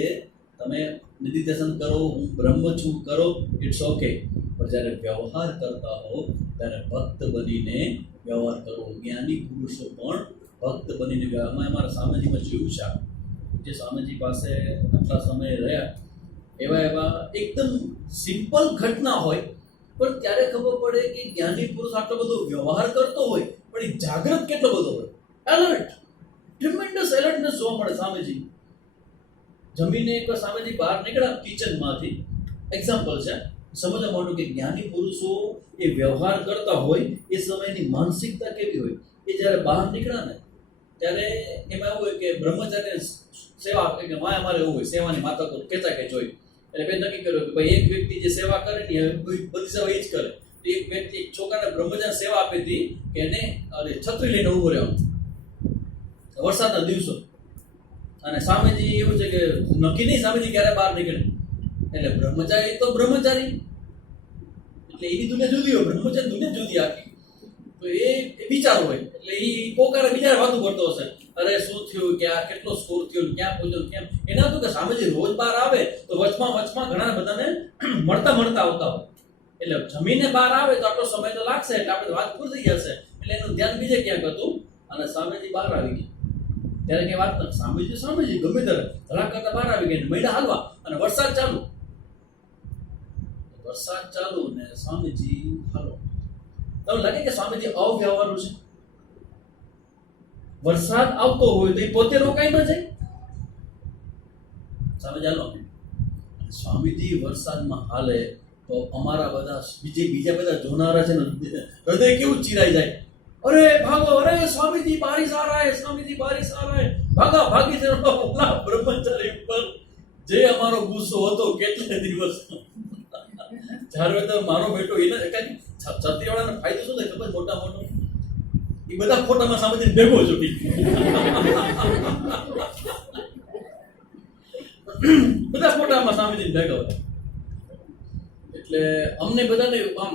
તમે મેડિટેશન કરો, હું બ્રહ્મ છું કરો, ઇટ્સ ઓકે. પણ જ્યારે વ્યવહાર કરતા હો ત્યારે ભક્ત બનીને વ્યવહાર કરવો. જ્ઞાની પુરુષો પણ ભક્ત બનીને વ્યવહાર. અમે અમારા સ્વામીજીમાં જોયું છે, જે સ્વામીજી પાસે આટલા સમય રહ્યા, એવા એકદમ સિમ્પલ ઘટના હોય પણ ત્યારે ખબર પડે કે જ્ઞાની પુરુષ આટલો બધો વ્યવહાર કરતો હોય પણ એ જાગૃત કેટલો બધો હોય. એલર્ટ, ટ્રીમેન્ડસ એલર્ટનેસ જોવા મળે. સ્વામીજી જમીને એક સ્વામીજી બહાર નીકળ્યા કિચનમાંથી, એક્ઝામ્પલ છે સમજવા માટે કે જ્ઞાની પુરુષો એ વ્યવહાર કરતા હોય એ સમયની માનસિકતા કેવી હોય. એ જ્યારે બહાર નીકળ્યા ને ત્યારે એમાં એવું હોય કે બ્રહ્મચાર્ય સેવા, કે માયા મારે એવું હોય, સેવાની માતા તો ખેંચા ખેંચ હોય. એટલે મેં નક્કી કર્યું કે ભાઈ એક વ્યક્તિ જે સેવા કરે ને બધી સેવા એ જ કરે. એક વ્યક્તિ, એક છોકરાને બ્રહ્મચાર્ય સેવા આપી હતી કે એને છત્રી લઈને ઊભો રહેવાનું વરસાદના દિવસો. અને સ્વામીજી એવું છે કે નક્કી નહીં સ્વામીજી ક્યારે બહાર નીકળે. એટલે બ્રહ્મચારી તો બ્રહ્મચારી, એટલે એની દુનિયા જુદી હોય, બ્રહ્મચારી દુનિયા જુદી આખી. તો એ વિચાર હોય, એટલે એ પોકારે બીજા વાતું કરતો હશે, અરે શું થયું, કે આ કેટલો સ્કોર થયો, ક્યાં પહોંચ્યો, કેમ. એના હતું કે સ્વામીજી રોજ બહાર આવે તો વચમાં ઘણા બધાને મળતા આવતા હોય. એટલે જમીને બહાર આવે તો આટલો સમય તો લાગશે, એટલે આપણે વાત પૂરી થઈ જશે. એટલે એનું ધ્યાન બીજે ક્યાંક હતું અને સ્વામીજી બહાર આવી ગયા. ત્યારે કઈ વાત નથી, સ્વામીજી ગમે ત્યારે ધડાક કરતા બહાર આવી ગયા, મહિના હાલવા અને વરસાદ ચાલુ ને સ્વામીજી હાલો. તમને લાગે કે સ્વામીજી અવ્યવહારુ છે? વરસાદ આવતો હોય તો એ પોતે રોકાઈ ન જાય? સ્વામીજી હાલો. સ્વામીજી વરસાદમાં હાલે તો અમારા બધા બીજા બધા જોનારા છે ને હૃદય કેવું ચીરાઈ જાય. અરે ભાગો, અરે સ્વામીજી બારિશ આ રહા હે, સ્વામીજી બારિશ આ રહા હે, ભાગી ઓલા બ્રહ્મચારી ઉપર જે અમારો ગુસ્સો હતો કેટલે દિવસ. જ્યારે તો મારો બેટો એને છત્રીવાળાનો ફાયદો શું થાય ખબર? મોટો એ બધા ફોટામાં સ્વામીજી ભેગો જોડી, બધા ફોટામાં સ્વામીજી ભેગો. એટલે અમને બધાને આમ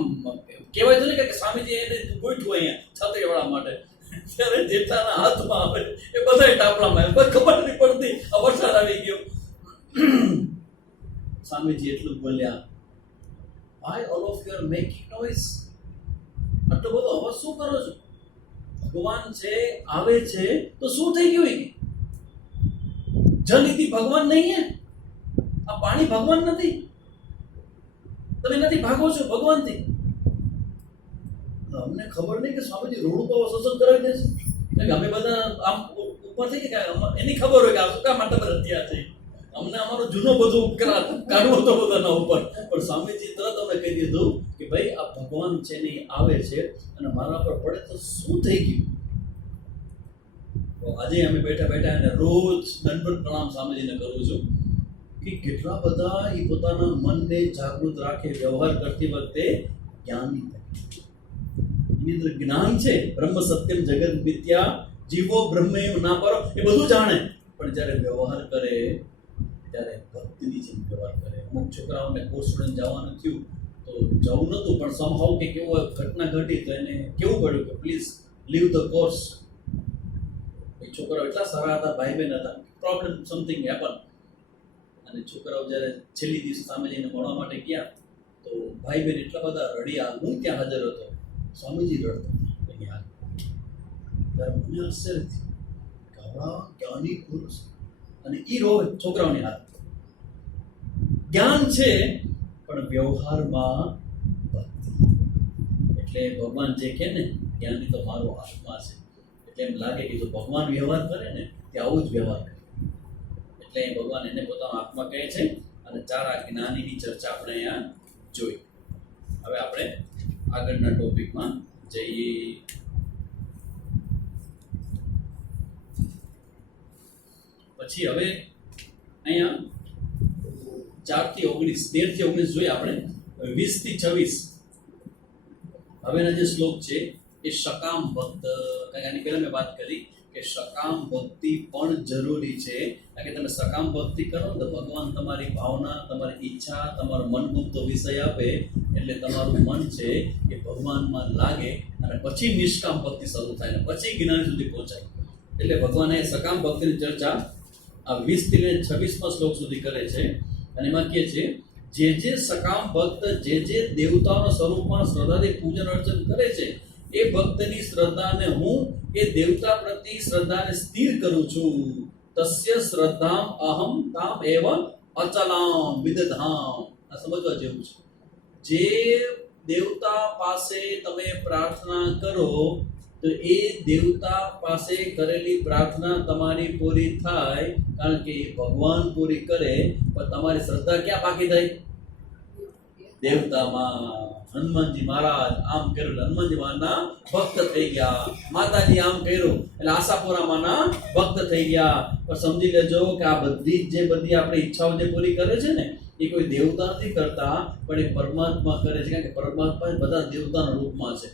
કહેવાય તો ને કે સ્વામીજી એને ગોઠવું અહીંયા છાત્રીવાળા માટે, ત્યારે જેટલાના હાથમાં આવે એ બધા ટાપલામાં આવે, ખબર નથી પડતી આ વરસાદ આવી ગયો. સ્વામીજી એટલું બોલ્યા, why all of you are making noise? આટલો બધો અવાજ શું કરો છો? ભગવાન છે, આવે છે તો શું થઈ ગયું? જલથી ભગવાન નહીં હે, આ પાણી ભગવાન નથી, તમે નથી ભાગો છો ભગવાનથી. અમને ખબર નહીં કે સ્વામીજી રોડ ઉપર સત્સંગ કરાવી દેશે, અમે બધા આમ ઉપર થઈ ગયા, એની ખબર હોય કે આ શું કામ માટે હત્યા છે, અમને અમારો જૂનો બધું કાઢવો હતો બધાના ઉપર. પણ સ્વામીજી તરત અમને કહી દીધું કે ભાઈ આ ભગવાન છે ને આવે છે અને મારા પર પડે તો શું થઈ ગયું? તો આજે અમે બેઠા બેઠા અને રોજ દંડવત પ્રણામ સ્વામીજીને કરું છું કે કેટલા બધા એ પોતાના મનને જાગૃત રાખે વ્યવહાર કરતી વખતે જ્ઞાની થાય. એની અંદર જ્ઞાન છે, બ્રહ્મ સત્યમ જગત મિથ્યા જીવો બ્રહ્મેવ ના પરો, એ બધું જાણે, પણ જ્યારે વ્યવહાર કરે ત્યારે ભક્તિની જેમ વ્યવહાર કરે. અમુક છોકરાઓને કોર્સ સ્ટુડન્ટ જવાનું થયું તો જવું નહોતું, પણ સમહાવ કે કેવું ઘટના ઘટી તો એને કેવું પડ્યું કે પ્લીઝ લીવ ધ કોર્સ. એ છોકરાઓ એટલા સારા હતા, ભાઈ બહેન હતા, પ્રોબ્લેમ સમથિંગ હેપન. અને છોકરાઓ જ્યારે છેલ્લી દિવસ સ્વામીજીને મળવા માટે ગયા તો ભાઈ બહેન એટલા બધા રડ્યા, હું ત્યાં હાજર હતો, સ્વામીજી રડતા અહીંયા. ત્યારે મને આશ્ચર્ય થયું, ઘણા જ્ઞાની પુરુષ અને એ રોજ છોકરાઓની હાથ. જ્ઞાન છે પણ વ્યવહારમાં ભક્તિ. એટલે ભગવાન જે કહે ને જ્ઞાની તો મારો આત્મા છે, એટલે એમ લાગે કે જો ભગવાન વ્યવહાર કરે ને તે આવું જ વ્યવહાર કરે. એટલે ભગવાન એને પોતાનો આત્મા કહે છે. અને ચાર આ જ્ઞાનીની ચર્ચા આપણે અહીંયા જોઈ. હવે આપણે આગળના ટોપિકમાં જઈએ. પછી હવે અહીંયા 4 થી 19, 13 થી 19 જોઈએ આપણે. 20 થી 26 હવેના જે શ્લોક છે એ સકામ ભક્ત, કારણ આની પહેલા મેં વાત કરી કે સકામ ભક્તિ પણ જરૂરી છે. કારણ કે તમે સકામ ભક્તિ કરો તો ભગવાન તમારી ભાવના, તમારી ઈચ્છા, તમારો મનગમતો વિષય આપે એટલે તમારું મન છે એ ભગવાનમાં લાગે અને પછી નિષ્કામ ભક્તિ શરૂ થાય અને પછી જ્ઞાન સુધી પહોંચાય. એટલે ભગવાને સકામ ભક્તિની ચર્ચા આ 20 થી 26માં શ્લોક સુધી કરે છે. અને એમાં કહે છે, જે સકામ ભક્ત જે દેવતાઓના સ્વરૂપમાં શ્રદ્ધાથી પૂજન અર્ચન કરે છે એ ભક્તની શ્રદ્ધાને હું એ દેવતા પ્રતિ શ્રદ્ધાને સ્થિર કરું છું. તસ્ય શ્રદ્ધામ અહમ તામ એવ અચલામ વિદધામ. આ સમજવા જેવું છે. જે દેવતા પાસે તમે પ્રાર્થના કરો તો એ દેવતા પાસે કરેલી પ્રાર્થના તમારી પૂરી થાય, કારણ કે એ ભગવાન પૂરી કરે. પણ તમારી શ્રદ્ધા ક્યાં પાકી થાય? દેવતામાં. હનુમાનજી મહારાજ આમ કર્યું, હનુમાનજી મહારાજના ભક્ત થઈ ગયા. માતાજી આમ કર્યું એટલે આશાપુરામાંના ભક્ત થઈ ગયા. પણ સમજી લેજો કે આ બધી આપણી ઈચ્છાઓ જે પૂરી કરે છે ને એ કોઈ દેવતા નથી કરતા, પણ એ પરમાત્મા કરે છે. કારણ કે પરમાત્મા બધા દેવતાના રૂપમાં છે.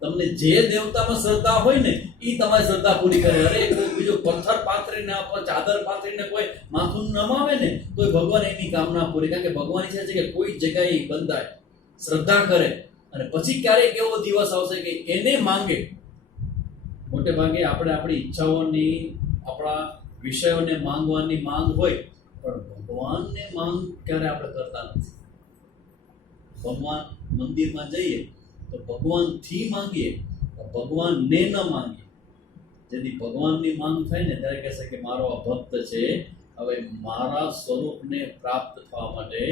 તમને જે દેવતામાં શ્રદ્ધા હોય ને એ તમારી શ્રદ્ધા પૂરી કરે. અરે કોઈ બીજો પથ્થર પાથરીને અથવા ચાદર પાથરીને કોઈ માથું નમાવે ને તો ભગવાન એની કામના પૂરી. કારણ કે ભગવાન ઈચ્છે છે કે કોઈ જગ્યાએ બંધાય, શ્રદ્ધા કરે અને પછી ક્યારેક એવો દિવસ આવશે કે એને માંગે. મોટે ભાગે આપણે આપણી ઈચ્છાઓની, આપણા વિષયોને માંગવાની માંગ હોય, પણ ભગવાનને માંગ ક્યારે આપણે કરતા નથી. ભગવાન મંદિરમાં જઈએ તો ભગવાનથી માંગીએ, ભગવાનને ન માંગીએ. જેથી ભગવાનની માંગ થાય ને ત્યારે કહેશે કે મારો આ ભક્ત છે, હવે મારા સ્વરૂપને પ્રાપ્ત થવા માટે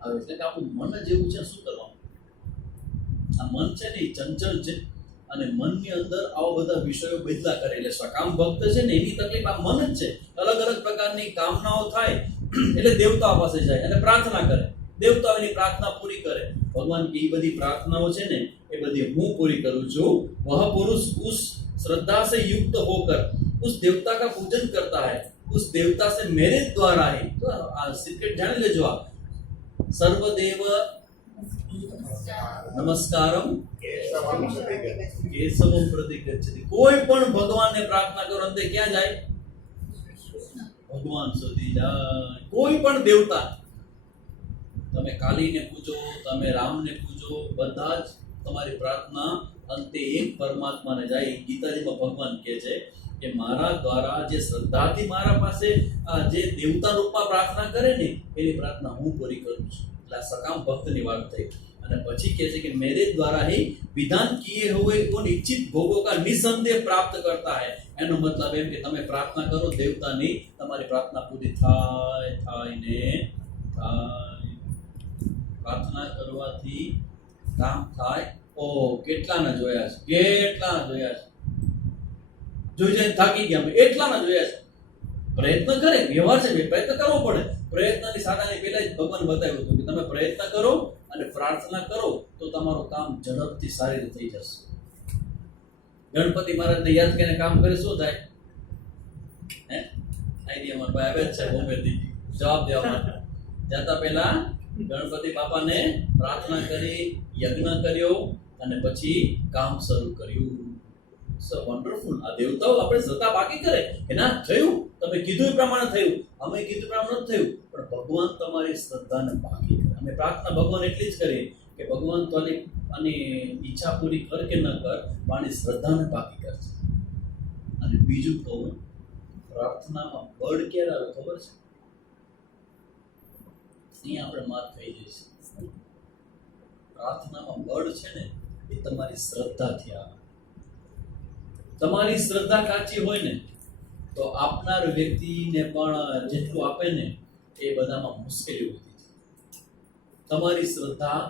આવે. એટલે કે આપણું મન જ એવું છે, શું કરવાનું? આ મન છે ને એ ચંચળ છે અને મનની અંદર આવા બધા વિષયો બદલા કરે. એટલે સકામ ભક્ત છે ને એની તકલીફ આ મન જ છે. અલગ અલગ પ્રકારની કામનાઓ થાય એટલે દેવતાઓ પાસે જાય અને પ્રાર્થના કરે. દેવતાઓની પ્રાર્થના પૂરી કરે. ભગવાન કે એ બધી પ્રાર્થનાઓ છે ને એ બધી હું પૂરી કરું છું. વહ પુરુષ ઉસ श्रद्धा से युक्त होकर उस देवता का पूजन करता है, उस देवता से मेरे द्वारा ही. तो सीक्रेट जान लेजो आप. सर्वदेव नमस्कारम केशवम प्रति गच्छति. कोई पण भगवान ने प्रार्थना करो अंते क्या जाए? भगवान સુધી જાય. કોઈ પણ દેવતા તમે કાલીને પૂજો, તમે રામને પૂજો, બધા જ તમારી પ્રાર્થના અંતે એક પરમાત્માને જાય. ગીતાજીમાં ભગવાન કહે છે કે મારા દ્વારા જે શ્રદ્ધાથી મારા પાસે જે દેવતા રૂપમાં પ્રાર્થના કરે ને એની પ્રાર્થના હું પૂરી કરું છું. એટલે આ સકામ ભક્તની વાત થઈ. અને પછી કહે છે કે મેરે દ્વારા ही विधान किए हुए उन इच्छित भोगों का निसंदेह प्राप्त करता है. એનો મતલબ એમ કે તમે પ્રાર્થના કરો દેવતાની, તમારી પ્રાર્થના પૂરી થાય ને થાય. પ્રાર્થના કરવાથી કામ થાય. ઓ કેટલાને જોયા છે, જોઈ જઈને થાકી ગયા, એટલાના જોયા છે. પ્રયત્ન કરે, વ્યવહાર છે, પ્રયત્ન કરવો પડે. પ્રયત્નની સાડાની પહેલા જ ભગવાન બતાવ્યું હતું કે તમે પ્રયત્ન કરો અને પ્રાર્થના કરો તો તમારું કામ ઝડપથી સારી રીતે થઈ જશે. ગણપતિ મહારાજને યાદ કરીને કામ કરે શું થાય? હે આઈડિયા મારા ભાઈ આવે જ છે બોમ્બેથી જવાબ દેવા માટે. જતા પહેલા ગણપતિ બાપાને પ્રાર્થના કરી, યજ્ઞ કર્યો અને પછી કામ શરૂ કર્યું. સો વન્ડરફુલ. આ દેવતાઓ આપણે શ્રદ્ધા બાકી કરે એના થયું, તમે કીધું એ પ્રમાણે થયું, અમે કીધું પ્રમાણે નથી થયું, પણ ભગવાન તમારી શ્રદ્ધાને બાકી કરે. અમે પ્રાર્થના ભગવાન એટલી જ કરીએ કે ભગવાન તો આની ઈચ્છા પૂરી કર કે ન કર, મારી શ્રદ્ધાને બાકી કરશે. અને બીજું કહું, પ્રાર્થનામાં બળ ક્યારે આવે ખબર છે? અહીંયા આપણે માત ખાઈ જઈશું. પ્રાર્થનામાં બળ છે ને એ તમારી શ્રદ્ધાથી આવે. તમારી શ્રદ્ધા કાચી હોય ને તો આપનાર વ્યક્તિને પણ જેટલું આપે ને એ બધામાં મુશ્કેલી ઉભી થાય. તમારી શ્રદ્ધા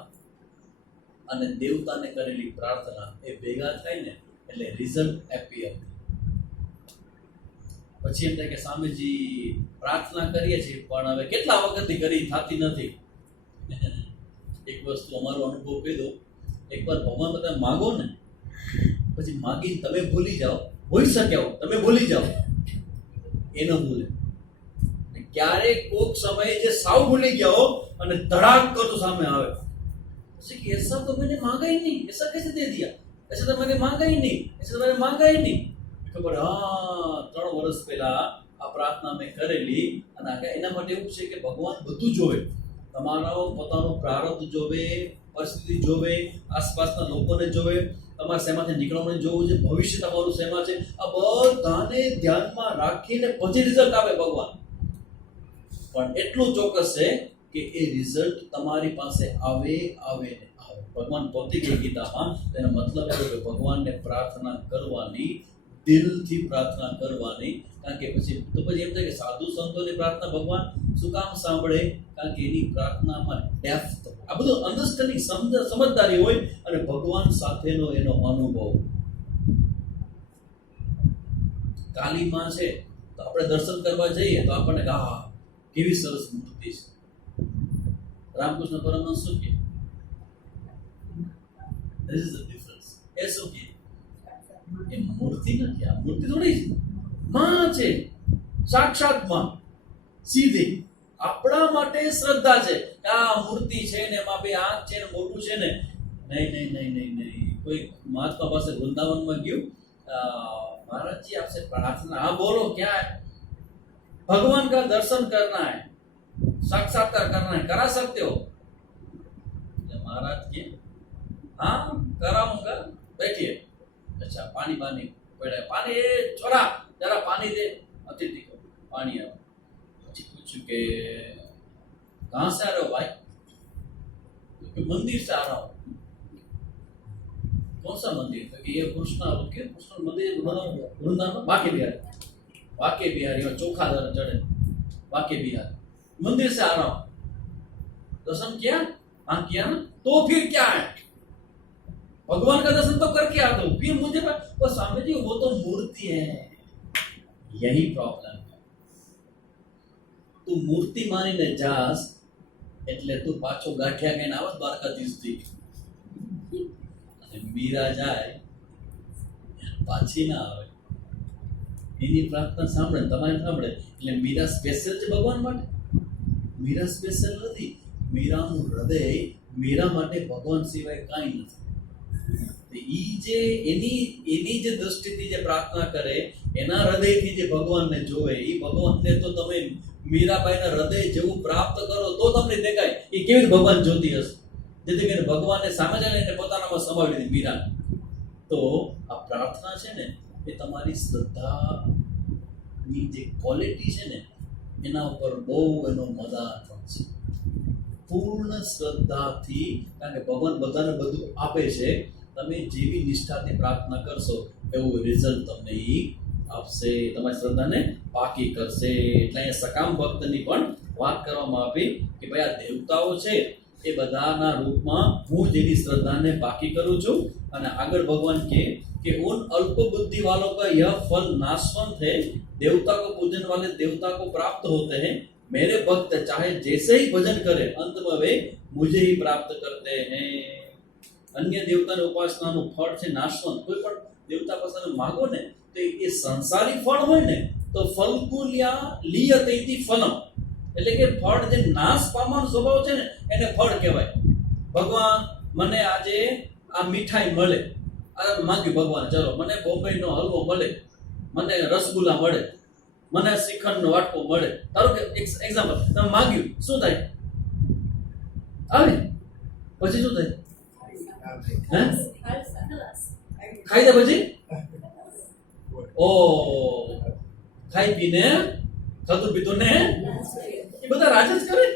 અને દેવતાને કરેલી પ્રાર્થના એ ભેગા થાય ને એટલે રિઝલ્ટ એપિયર. પછી એમ થાય કે સ્વામીજી પ્રાર્થના કરીએ છીએ પણ હવે કેટલા વખતથી કરી થતી નથી. એક વસ્તુ અમારો અનુભવ કહી દો. એકવાર ભગવાન બધા માગો ને પછી માગીને તમે ભૂલી જાઓ, હોઈ શકે તમે ભૂલી જાઓ, એ ન ભૂલે. ક્યારેક કોક સમયે જે સાવ ભૂલી ગયા હો અને ધડાક કરતો સામે આવે कि ऐसा तो मैंने मांगा ही नहीं, ऐसा कैसे दे दिया, ऐसा तो मैंने मांगा ही नहीं, ऐसा तो मैंने मांगा ही नहीं. ખબર, હા 3 વર્ષ પહેલા આ પ્રાર્થના મેં કરેલી અને એના માટે એવું છે કે ભગવાન બધું જોવે. તમારો પોતાનો પ્રારબ્ધ જોવે, પરિસ્થિતિ જોવે, આસપાસના લોકોને જોવે, તમારે શેમાંથી નીકળવાનું જોવું છે, ભવિષ્ય તમારું શેમાં છે, આ બધાને ધ્યાનમાં રાખીને પછી રિઝલ્ટ આવે ભગવાન. પણ એટલું ચોક્કસ છે કે એ રિઝલ્ટ તમારી પાસે આવે ને આવે. ભગવાન પોતે કે ગીતામાં તેનો મતલબ એવો કે ભગવાનને પ્રાર્થના કરવાની, દિલથી પ્રાર્થના કરવાની. કારણ કે પછી એમ થાય કે સાધુ સંતોની પ્રાર્થના ભગવાન શું કામ સાંભળે? કારણ કે એની પ્રાર્થનામાં ડેપ્થ, આ બધું અન્ડરસ્ટેન્ડિંગ, સમજદારી હોય અને ભગવાન સાથેનો એનો અનુભવ. કાલીમાં છે તો આપણે દર્શન કરવા જઈએ તો આપણને હા કેવી સરસ મૂર્તિ છે. રામકૃષ્ણ પરમહંસ શું કહે? This is the difference. એ શું કહે? એ મૂર્તિ નથી, આ મૂર્તિ થોડી છે, માં છે, સાક્ષાત માં, સીધી. આપણા માટે શ્રદ્ધા છે કે આ મૂર્તિ છે ને એમાં બે આંખ છે ને મોઢું છે ને. નહીં. કોઈ મહાત્મા પાસે વૃંદાવનમાં ગયું, महाराज जी आपसे प्रार्थना, हाँ बोलो क्या है? भगवान का दर्शन करना है, साक्षात्कार करना है, करा सकते हो? महाराज के हाँ कराऊंगा, बैठिए. अच्छा पानी पड़े, पानी छोरा जरा पानी दे, अतिथि को पानी आओ. પછી પૂછ્યું કે कहाँ से आ रहे हो भाई? तो मंदिर से आ रहा हूँ. कौन सा मंदिर? तो ये कृष्ण मंदिर वृंदावन, बाके बिहारी में चोखा चढ़े, बाके बिहार मंदिर से आ रहा हूँ. दर्शन किया? हाँ किया ना. तो फिर क्या है? भगवान का दर्शन तो करके आ दो, फिर मुझे वो स्वामी जी वो तो मूर्ति है. यही प्रॉब्लम है. तू मूर्ति मानीने जास એટલે તું પાછો ગાંઠિયા કહીને આવ દ્વારકાધીશથી. અને મીરા જાય પાછી ના આવે. એની પ્રાર્થના સાંભળે, તમારી સાંભળે એટલે મીરા સ્પેશિયલ છે ભગવાન માટે? મીરા સ્પેશિયલ નથી. મીરાનું હૃદય મીરા માટે ભગવાન સિવાય કાંઈ નથી. ઈ જે એની જે દ્રષ્ટિથી જે પ્રાર્થના કરે, એના હૃદયથી જે ભગવાનને જોવે, એ ભગવાનને તો તમે મીરાબાઈના હૃદય જેવું પ્રાપ્ત કરો તો તમને દેખાય. એ કેવી રીતે ભગવાન જોતી હશે, જેથી કરીને ભગવાનને સામે જઈને એને પોતાનામાં સમાવી લીધી મીરા. તો આ પ્રાર્થના છે ને એ તમારી શ્રદ્ધાની જે ક્વોલિટી છે ને એના ઉપર બહુ એનો મદાર પણ છે. પૂર્ણ શ્રદ્ધાથી, કારણ કે ભગવાન બધાને બધું આપે છે, તમે જેવી નિષ્ઠાથી પ્રાર્થના કરશો એવું રિઝલ્ટ તમને એ આપશે, તમારી શ્રદ્ધાને પાકી કરશે. એટલે અહીંયા સકામ ભક્તની પણ વાત કરવામાં આવી કે ભાઈ આ દેવતાઓ છે એ બધાના રૂપમાં હું જેની શ્રદ્ધાને પાકી કરું છું. અને આગળ ભગવાન કહે कि उन अल्प बुद्धि वालों का यह फल नाशवंत है, देवता को पूजन वाले देवता को प्राप्त होते हैं, मेरे भक्त चाहे जैसे ही भजन करे अंत में वे मुझे ही प्राप्त करते हैं. अन्य देवता उपासनाનું ફળ છે નાશવંત. કોઈ પણ દેવતા પાસે માગો ને તો એ સંસારી ફળ હોય ને તો ફલકુલ્યા લીયતૈતિ ફલમ, એટલે કે ફળ જે નાશ પામવાનો સ્વભાવ છે ને એને ફળ કહેવાય. ભગવાન મને આજે આ મીઠાઈ મળે, આ માંગ્યું ભગવાન, ચલો મને બોમ્બેનો હલવો મળે, મને રસગુલ્લા મળે, મને શ્રીખંડનો વાટકો મળે. ધારો કે એક્ઝામ્પલ તમે માંગ્યું, શું થાય? આવે. પછી શું થાય? ખાઈ દે પછી ઓ ખાઈ પીને ખાધું પીધું ને એ બધા રાજ જ કરે.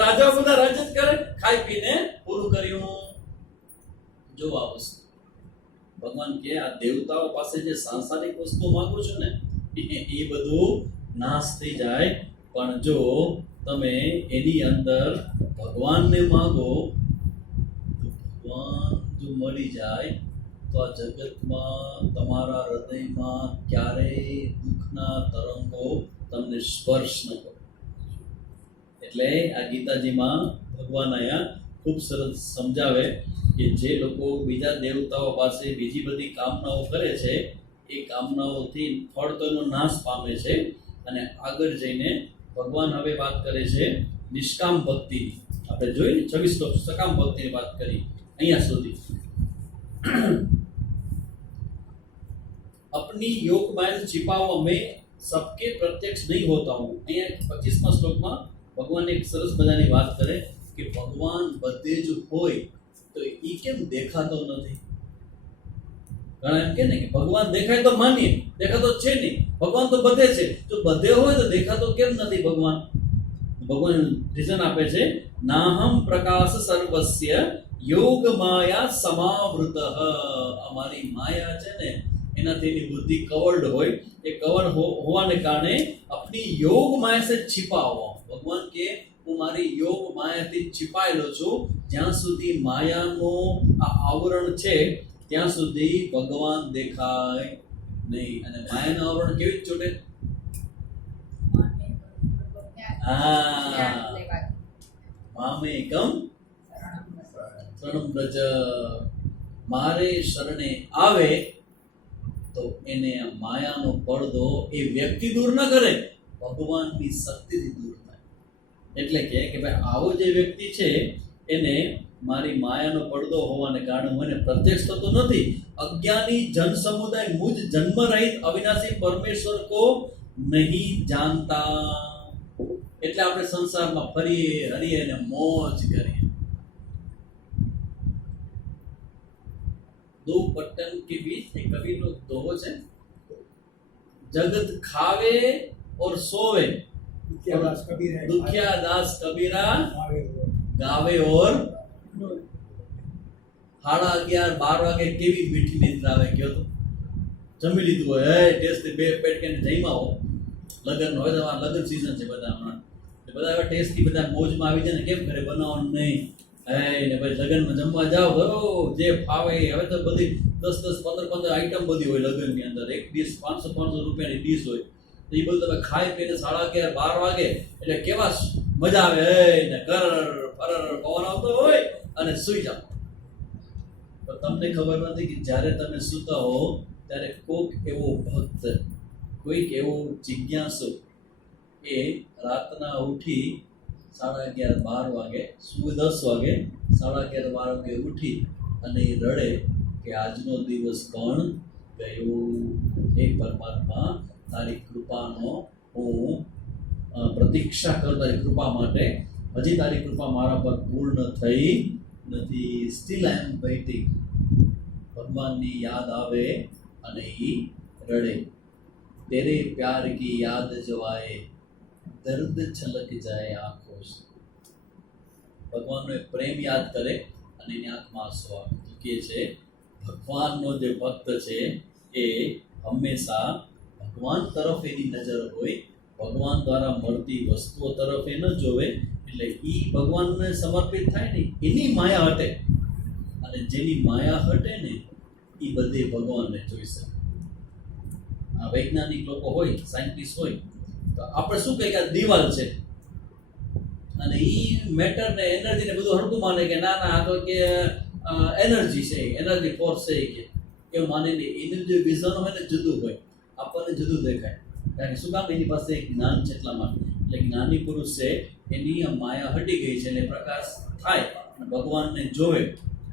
રાજાઓ બધા રાજ જ કરે, ખાઈ પીને પૂરું કર્યું. જો આ વસ્તુ ભગવાન કે આ દેવતાઓ પાસે જે સાંસારિક વસ્તુ માંગો છો ને એ બધું નાશ થઈ જાય, પણ જો તમે એની અંદર ભગવાનને માંગો તો ભગવાન જો મળી જાય તો આ જગતમાં તમારા હૃદયમાં ક્યારેય દુઃખના તરંગો તમને સ્પર્શ ન કરે. એટલે આ ગીતાજીમાં ભગવાન અહીંયા ખૂબ સરસ સમજાવે કે જે લોકો બીજા દેવતાઓ પાસે બીજી બધી કામનાઓ કરે છે એ કામનાઓથી ફળ તો એનો નાશ પામે છે. અને આગળ જઈને ભગવાન હવે વાત કરે છે નિષ્કામ ભક્તિની. આપણે જોઈ 26 શ્લોક સકામ ભક્તિની વાત કરી અહીંયા સુધી. अपनी योग माया छिपावा में सबके प्रत्यक्ष नहीं होता हूँ. અહીંયા 25મા શ્લોકમાં ભગવાન એક સરસ મજાની વાત કરે કે ભગવાન બધે જ હોય તો એ કેમ દેખાતો નથી. ઘણા એમ કે ને કે ભગવાન દેખાય તો માનીએ, દેખાતો છે નહીં. ભગવાન તો બધે છે, જો બધે હોય તો દેખાતો કેમ નથી ભગવાન? ભગવાન રીઝન આપે છે નાહમ પ્રકાશ સર્વસ્ય યોગ માયા સમાવૃત. અમારી માયા છે ને એનાથી એની બુદ્ધિ કવર્ડ હોય, એ કવર હોવાને કારણે अपनी योग माया से छिपा हुआ. ભગવાન કે હું મારી યોગ માયાથી छिपाયેલો છું. જ્યાં સુધી માયાનો આ આવરણ છે ત્યાં સુધી ભગવાન દેખાય નહીં. અને માયાનું આવરણ કેવી રીતે છૂટે? મામેકમ શરણમ વ્રજ. મારે શરણે આવે તો એને માયાનો પડદો એ વ્યક્તિ દૂર ન કરે, ભગવાનની શક્તિથી દૂર થાય. એટલે કે ભાઈ આવો જે વ્યક્તિ છે એને મારી માયાનો પડદો હોવાને કારણે હું એને પ્રત્યક્ષ થતો નથી. અજ્ઞાની જન સમુદાય મુझ જન્મ રહિત અવિનાશી પરમેશ્વર કો નહીં જાણતા. એટલે આપણે સંસારમાં ફરીએ હરીએ અને મોજ કરીએ. दो पट्टन के बीच एक कवि लोग दोहो है, जगत खावे और सोवे, दुखिया दास कबीरा गावे और 11:30 વાગે કેવી મીઠી નિદ્રા આવે. કયો તો જમી લીધું હોય, ટેસ્ટ બે પેટ કે જઈમાં હો, લગ્ન હોય તો લગ્ન સીઝન છે બધા હમણાં, બધા હવે ટેસ્ટથી બધા મોજમાં આવી જાય ને. કેમ ઘરે બનાવવાનું નહીં, ને પછી લગ્નમાં જમવા જાઓ કરો જે ફાવે. હવે તો બધી 10, 15 આઈટમ બધી હોય લગ્નની અંદર. એક ડીશ 500 રૂપિયાની ડીશ હોય, તો એ બધું તમે ખાઈ પીને 11:30-12 વાગે એટલે કેવા મજા આવે ને કર ફરર પવન આવતો હોય અને સૂઈ જાઓ. તો તમને ખબર નથી કે જ્યારે તમે સૂતા હો ત્યારે કોઈક એવો ભક્ત, કોઈક એવો જિજ્ઞાસુ એ રાતના ઉઠી 11:30-12 વાગે, સુબહ 10 વાગે 11:30-12 વાગે ઉઠી અને એ રડે કે આજનો દિવસ પણ ગયો. હે પરમાત્મા, તારી કૃપાનો હું પ્રતીક્ષા કર તારી કૃપા માટે, હજી તારી કૃપા મારા પર પૂર્ણ થઈ નથી. Still I am waiting. ભગવાનની યાદ આવે અને એ રડે. તેરે પ્યાર કી યાદ જો આए દર્દ છલક જાય આંખો સે. ભગવાનનો એક પ્રેમ યાદ કરે અને એની આંખમાં આંસુ આવે. તો કહે છે ભગવાનનો જે ભક્ત છે એ હંમેશા ભગવાન તરફ એની નજર હોય, ભગવાન દ્વારા મળતી વસ્તુઓ તરફ એ ન જોવે. એટલે એ ભગવાનને સમર્પિત થાય ને એની માયા હટે, અને જેની માયા હટે ને એ બધે ભગવાનને જોઈ શકે. આ વૈજ્ઞાનિક લોકો હોય, સાયન્ટિસ્ટ હોય, તો આપણે શું કહીએ કે આ દિવાલ છે, અને એ મેટર ને એનર્જી ને બધું હરકું માને કે ના ના આ તો કે એનર્જી છે, એનર્જી ફોર્સ છે કે એવું માને નહીં. એનું જે વિઝન હોય ને જુદું હોય, આપણને જુદું દેખાય. કારણ કે શું કામ? એની પાસે એક જ્ઞાન છે એટલા માટે. એટલે જ્ઞાની પુરુષ છે એની માયા હટી ગઈ છે, એટલે પ્રકાશ થાય અને ભગવાનને જોવે,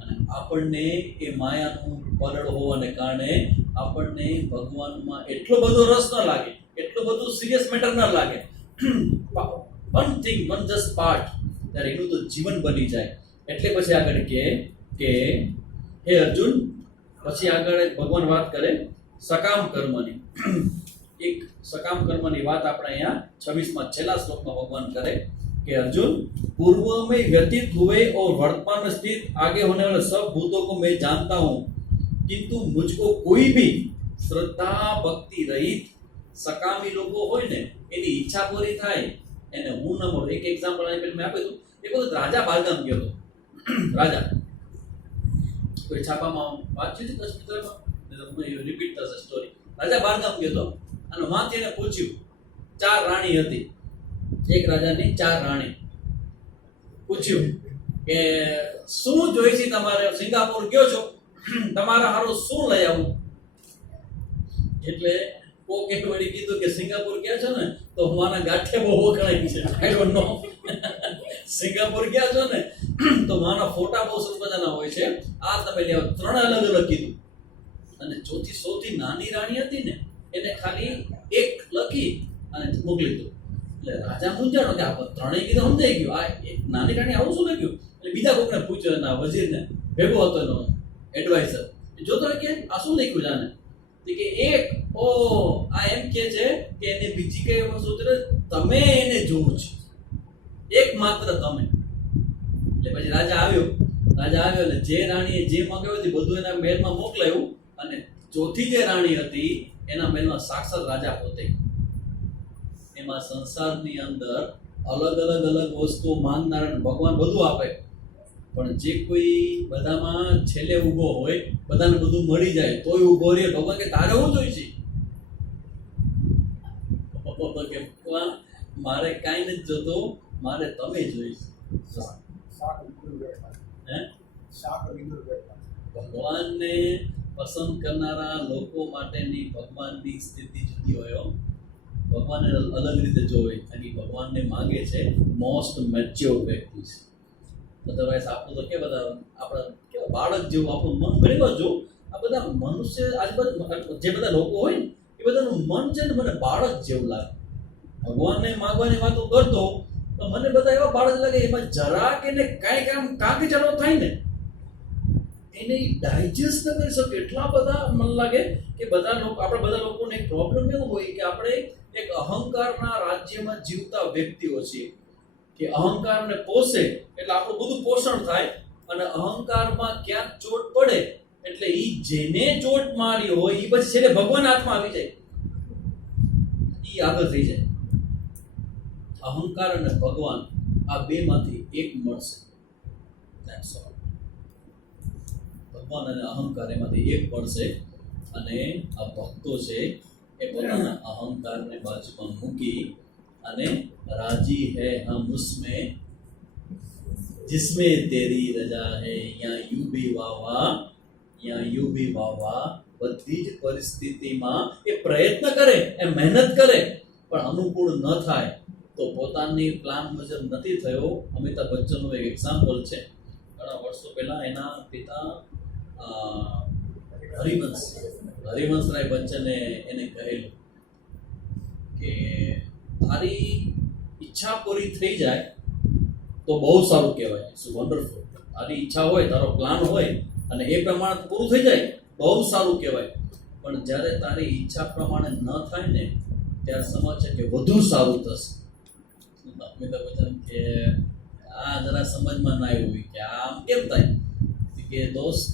અને આપણને એ માયાનું પરળ હોવાને કારણે આપણને ભગવાનમાં એટલો બધો રસ ન લાગે, એટલું બધું સિરિયસ મેટર ન લાગે. One thing, one just part, ત્યારે એનું તો જીવન બની જાય. એટલે પછી આગળ કે હે અર્જુન, પછી આગળ ભગવાન વાત કરે સકામ કર્મની. એક સકામ કર્મની વાત આપણે અહીંયા 26માં છેલ્લા શ્લોકમાં ભગવાન કરે कि अर्जुन पूर्व में व्यतीत हुए और वर्तमान में स्थित आगे होने वाले सब भूतों को मैं जानता हूँ, किंतु मुझको कोई भी श्रद्धा भक्ति रहित सकामी लोगो होय ने एनी ઈચ્છા પૂરી થાય એને હું ન મળું. એક એક્ઝામ્પલ અહીં મેં આપી દઉં. એક વખત રાજા બહારગામ ગયો હતો. રાજા કોઈ છાપામાં વાંચ્યું હતું કશ્મીરમાં, રિપીટ થશે સ્ટોરી. રાજા બહારગામ ગયો હતો અને વાંચી એને પૂછ્યું, 4 રાણી હતી, એક રાજાની 4 રાણી. પૂછ્યું કે શું જોઈ છે તમારે? સિંગાપુર ગયો છો, તમારા હારું શું લઈ આવું? એટલે કોકે વળી કીધું કે સિંગાપુર ગયા છો ને તો મારા ગાંઠે બહુ વખણાઈ છે. I don't know. સિંગાપુર ગયા છો ને તો મારા ફોટા બહુ સરસ મજાના હોય છે, આ તમે લઈ આવો. 3 અલગ અલગ કીધું. અને ચોથી સૌથી નાની રાણી હતી ને એને ખાલી 1 લખી અને મોકલી દીધું. એટલે રાજા મૂંઝાણો કે આ 3 કીધું સમજાઈ ગયું, આ એક નાની રાણી આવું શું લખ્યું? એટલે બીજા કોકને પૂછ્યો, એના વજીરને ભેગો હતો એનો એડવાઇઝર, જોતો કે આ શું લખ્યું જાને? કે એક આ એમ કે છે કે એને બીજી કઈ વસ્તુ તમે એને જોવો છો, એકમાત્ર તમે. એટલે પછી રાજા આવ્યો એટલે જે રાણીએ જે મંગાવ્યું હતું બધું એના મહેલમાં મોકલાયું, અને ચોથી જે રાણી હતી એના મહેલમાં સાક્ષાત રાજા પોતે. એમાં સંસારની અંદર અલગ વસ્તુઓ માંગનાર ભગવાન બધું આપે, પણ જે કોઈ બધામાં છેલ્લે ઊભો હોય, બધાને બધું મળી જાય તોય ઊભો રહે. ભગવાન કે તારે શું જોઈશે? ભગવાન મારે કાંઈ નથી જોતો, મારે તમે જોઈશે. ભગવાનને પસંદ કરનારા લોકો માટેની ભગવાનની સ્થિતિ જુદી હોય. ભગવાનને અલગ રીતે જોવે, અને ભગવાનને માંગે છે મોસ્ટ મેચ્યોર વ્યક્તિ છે. અદરવાઇઝ આપણું તો કે બધા આપણા કેવા બાળક જેવું આપણું મન ઘણી વાર જો આ બધા મનુષ્ય આજુબાજુ જે બધા લોકો હોય ને એ બધાનું મન છે ને મને બાળક જેવું લાગે. ભગવાનને માંગવાની વાતો કરતો તો મને બધા એવા બાળક લાગે, એમાં જરાક એને કાંઈ કામ કાંકી ચાલો થાય ને એને ડાયજેસ્ટ ન કરી શકે. એટલા બધા મન લાગે કે બધા લોકો, આપણે બધા લોકોને એક પ્રોબ્લેમ એવું હોય કે આપણે એક અહંકારના રાજ્યમાં જીવતા વ્યક્તિઓ છીએ, કે અહંકારને પોષે એટલે આપણું બધું પોષણ થાય, અને અહંકારમાં ક્યાંક ચોટ પડે એટલે એ જેને ચોટ મારી હોય એ પછી છેલ્લે ભગવાન હાથમાં આવી જાય, એ આગળ થઈ જાય. અહંકાર અને ભગવાન આ બેમાંથી એક મળશે. ભગવાન અને અહંકાર એમાંથી એક મળશે, અને આ ભક્તો છે એ પોતાના અહંકારને બાજુમાં મૂકી અને રાજી है हम उसमें जिसमें तेरी रजा है, यहाँ यूं भी वाह બધી જ પરિસ્થિતિમાં એ પ્રયત્ન કરે, એ મહેનત કરે, પણ અનુકૂળ ન થાય તો પોતાની પ્લાન મુજબ નથી થયો. અમિતાભ બચ્ચનનું એક એક્ઝામ્પલ છે. ઘણા વર્ષો પહેલા એના પિતા હરિવંશરાય બચ્ચને એને કહેલું કે તારી ઈચ્છા પૂરી થઈ જાય તો બહુ સારું કહેવાય. It's wonderful. તારી ઈચ્છા હોય, તારો પ્લાન હોય અને એ પ્રમાણે પૂરું થઈ જાય બહુ સારું કહેવાય. પણ જ્યારે તારી ઈચ્છા પ્રમાણે ન થાય ને ત્યારે સમજ છે કે વધુ સારું થશે. કે આ જરા સમજમાં ના આવ્યું હોય કે આમ કેમ થાય કે દોસ્ત,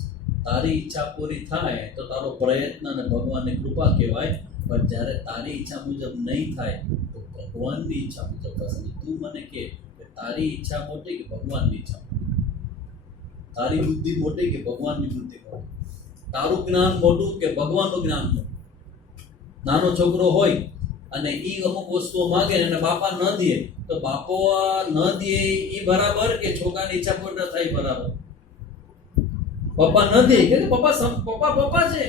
તારી ઈચ્છા પૂરી થાય તો તારો પ્રયત્ન અને ભગવાનની કૃપા કહેવાય. પણ જ્યારે તારી ઈચ્છા મુજબ નહીં થાય તો ભગવાનની ઈચ્છા મુજબ થશે. તું મને કે તારી ઈચ્છા મોટી કે ભગવાનની ઈચ્છા મોટી? તારી બુદ્ધિ મોટી કે ભગવાનની બુદ્ધિ મોટી? તારું જ્ઞાન મોટું કે ભગવાનનું જ્ઞાન મોટું? નાનો છોકરો હોય અને એ અમુક વસ્તુઓ માગે અને બાપા ન દે તો બાપો ન દે એ બરાબર કે છોકરાની ઈચ્છા પૂરી ન થાય બરાબર? પપ્પા ન દે કે પપ્પા છે.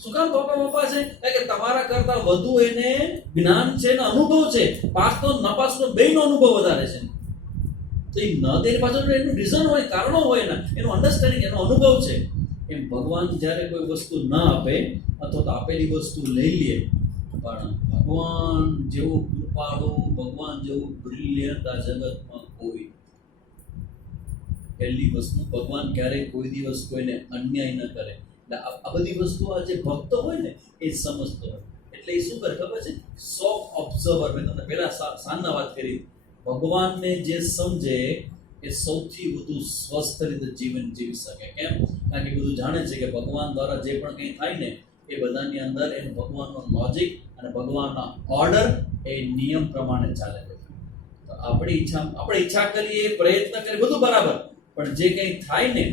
શું કામ પપ્પા છે? કારણ કે તમારા કરતા વધુ એને જ્ઞાન છે ને અનુભવ છે. પાસનો નપાસનો બેયનો અનુભવ વધારે છે. તો એ ન દે પાછળ એનું રીઝન હોય, કારણો હોય ને, એનું અન્ડરસ્ટેન્ડિંગ, એનો અનુભવ છે. એમ ભગવાન જ્યારે કોઈ વસ્તુ ના આપે અથવા તો આપેલી વસ્તુ લઈ લે, પણ ભગવાન જેવું કૃપાળુ, ભગવાન જેવું બ્રિલિયન્ટ આ જગતમાં કોઈ. પહેલી વસ્તુ, ભગવાન ક્યારેય કોઈ દિવસ કોઈને અન્યાય ન કરે. એટલે આ બધી વસ્તુ આ જે ભક્ત હોય ને એ સમજતો હોય. એટલે એ શું કરે ખબર છે? Soft observer. મેં તમને પહેલા સાંજના વાત કરી, ભગવાનને જે સમજે એ સૌથી વધુ સ્વસ્થ રીતે જીવન જીવી શકે. કેમ? કારણ કે બધું જાણે છે કે ભગવાન દ્વારા જે પણ કંઈ થાય ને એ બધાની અંદર એનું ભગવાનનો લોજિક અને ભગવાનના ઓર્ડર એ નિયમ પ્રમાણે ચાલે છે. તો આપણે ઈચ્છા કરીએ, પ્રયત્ન કરીએ, બધું બરાબર, પણ જે કંઈ થાય ને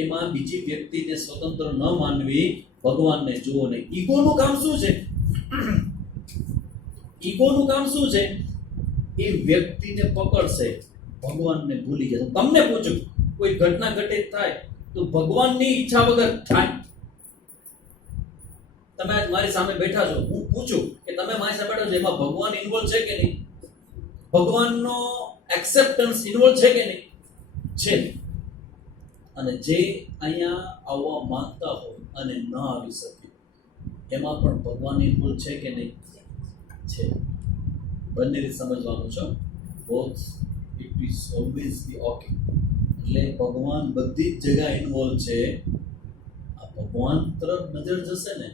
એમાં બીજી વ્યક્તિને સ્વતંત્ર ન માનવી, ભગવાનને જુઓ. ને ઈગોનું કામ શું છે? ઈગોનું કામ શું છે? એ વ્યક્તિને પકડશે, ભગવાનને ભૂલી જશે. તમને પૂછું, કોઈ ઘટના ઘટિત થાય તો ભગવાનની ઈચ્છા વગર થાય? તમે આજ મારી સામે બેઠા છો, હું પૂછું કે તમે મારી સામે બેઠા છો, એમાં ભગવાન ઇન્વોલ્વ છે કે નહીં? ભગવાનનો એક્સેપ્ટન્સ ઇન્વોલ્વ છે કે નહીં? છે. અને જે અહીંયા આવવા માંગતા હોય અને ન આવી શકે એમાં પણ ભગવાન ઇન્વોલ્વ છે કે નહીં? છે. બંને રીતે સમજવાનું છે. Both it is always be okay. એટલે ભગવાન બધી જ જગ્યાએ ઇન્વોલ્વ છે. આ ભગવાન તરફ નજર જશે ને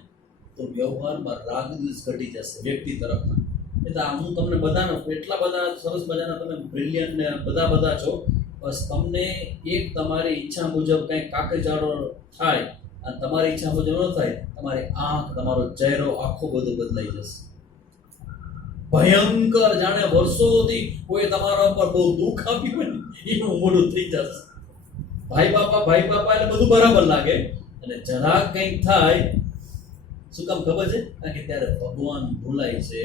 તો વ્યવહારમાં રાગ દ્વેષ ઘટી જશે વ્યક્તિ તરફના. એટલે હું તમને બધાનો એટલા બધા સરસ મજાના તમે બ્રિલિયન્ટ ને બધા છો, બસ તમને એક તમારી ઈચ્છા મુજબ કંઈક કાકજાળો થાય અને તમારી ઈચ્છા મુજબ ન થાય, તમારી આંખ, તમારો ચહેરો આખો બધું બદલાઈ જશે. ભયંકર, જાણે વર્ષોથી કોઈ તમારા ઉપર બહુ દુઃખ આપ્યું હોય ને એનું મોઢું થઈ જશે. ભાઈ બાપા એટલે બધું બરાબર લાગે, અને જરાક કંઈક થાય, શું કામ ખબર છે? કારણ કે ત્યારે ભગવાન ભૂલાય છે.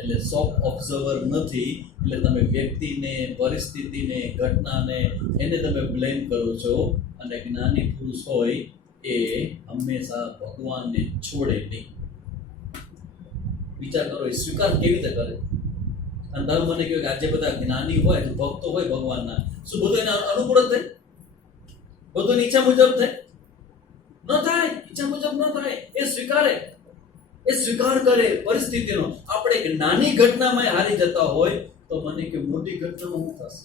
એટલે સોફ્ટ ઓબ્ઝર્વર નથી. એટલે તમે વ્યક્તિને, પરિસ્થિતિને, ઘટનાને એને તમે બ્લેમ કરો છો. અને જ્ઞાની પુરુષ હોય એ હંમેશા ભગવાનને છોડે નહીં. વિચાર કરો, એ સ્વીકાર કેવી રીતે કરે? અને તમે મને કહ્યું કે આજે બધા જ્ઞાની હોય, ભક્તો હોય ભગવાનના, શું બધું એને અનુકૂળ થાય? બધું ઈચ્છા મુજબ થાય? ન થાય. ઈચ્છા મુજબ ન થાય. એ સ્વીકારે, એ સ્વીકાર કરે પરિસ્થિતિનો. આપણે એક નાની ઘટનામાં હારી જતા હોય તો મને કે મોટી ઘટનામાં શું થશે?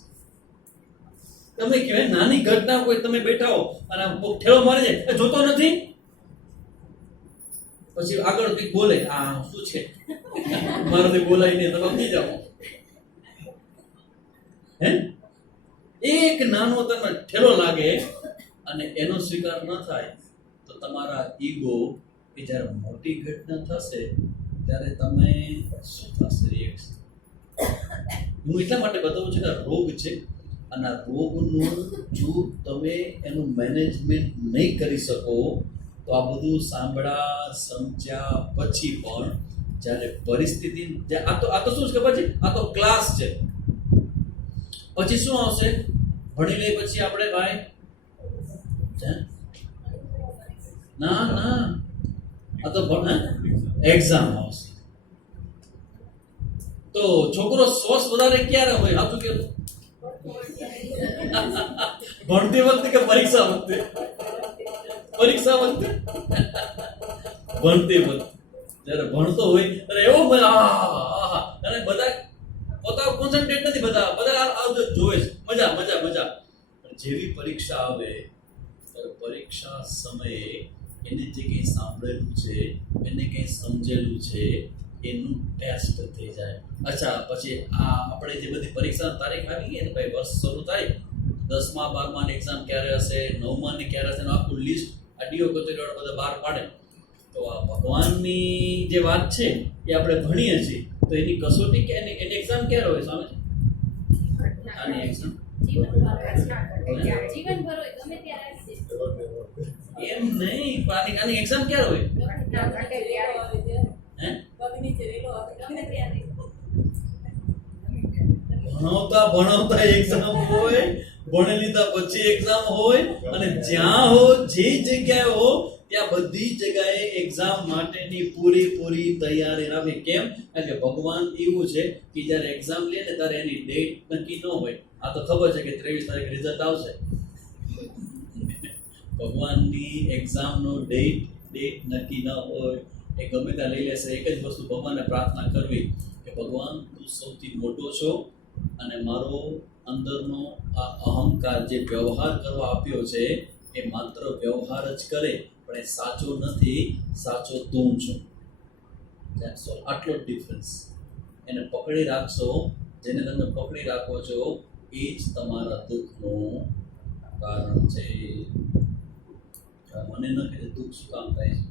તમે કહેવાય નાની ઘટના કોઈ તમે બેઠા હો અને ઠેલો મારી જાય, જોતો નથી, પછી આગળ કંઈક બોલે, આ શું છે મારાથી બોલાય નહીં, તમે સમજી જાઓ. હે, એક નાનો તમે ઠેલો લાગે અને એનો સ્વીકાર ન થાય તો તમારા ઈગો કે જ્યારે મોટી ઘટના થશે ત્યારે તમે શું થશે રિએક્શન? હું એટલા માટે બતાવું છું કે આ રોગ છે, અને આ રોગનું જો તમે એનું મેનેજમેન્ટ નહીં કરી શકો તો આ બધું સાંભળ્યા સમજ્યા પછી પણ જ્યારે પરિસ્થિતિ, આ તો શું છે ખબર છે? આ તો ક્લાસ છે. પછી શું આવશે? ભણી લઈ પછી આપણે ભાઈ ના આ તો એક્ઝામ આવશે. તો છોકરો સ્વસ્થ વધારે ક્યારે હોય? સાચું કેવું? ભણતી વખતે કે પરીક્ષા વખતે? પરીક્ષા વખતે. ભણતી વખતે જયારે ભણતો હોય ત્યારે એવો મજા, અને બધા પોતા કોન્સન્ટ્રેટ નથી, બધા બધા આ જોવે છે, મજા મજા મજા. પણ જેવી પરીક્ષા આવે ત્યારે પરીક્ષા સમયે એને જે કંઈ સાંભળેલું છે, એને કંઈ સમજેલું છે, એનું ટેસ્ટ થઈ જાય. અચ્છા, પછી આ આપણે જે બધી પરીક્ષાની તારીખ આવી ગઈ ને ભાઈ, વર્ષ શરૂ થાય, 10મા 12માની એક્ઝામ ક્યારે હશે, 9માની ક્યારે હશે, આખું લિસ્ટ આ ડીઓ કચેરીવાળા બધા બહાર પાડે. તો આ ભગવાનની જે વાત છે એ આપણે ભણીએ છીએ, તો એની કસોટી કે એની એક્ઝામ ક્યારે હોય સામે? આની એક્ઝામ એમ નહીં, પણ આની એક્ઝામ ક્યારે હોય? ભણાવતા એક્ઝામ હોય, ભણી લીધા પછી એક્ઝામ હોય, અને જ્યાં હો, જે જગ્યાએ હો, ત્યાં બધી જગ્યાએ એક્ઝામ માટેની પૂરેપૂરી તૈયારી રાખવી. કેમ? કારણ કે ભગવાન એવું છે કે જ્યારે એક્ઝામ લે ને ત્યારે એની ડેટ નક્કી ન હોય. આ તો ખબર છે કે 23 તારીખ રિઝલ્ટ આવશે. ભગવાનની એક્ઝામનો ડેટ નક્કી ન હોય, એ ગમે ત્યાં લઈ લેશે. એક જ વસ્તુ ભગવાનને પ્રાર્થના કરવી કે ભગવાન તું સૌથી મોટો છો, અને મારો અંદરનો આ અહંકાર જે વ્યવહાર કરવા આપ્યો છે એ માત્ર વ્યવહાર જ કરે, પણ એ સાચો નથી, સાચો તું છું. આટલો જ ડિફરન્સ. એને પકડી રાખશો, જેને તમે પકડી રાખો છો એ જ તમારા દુઃખનું કારણ છે. મને ન કહે દુઃખ શું કામ થાય છે?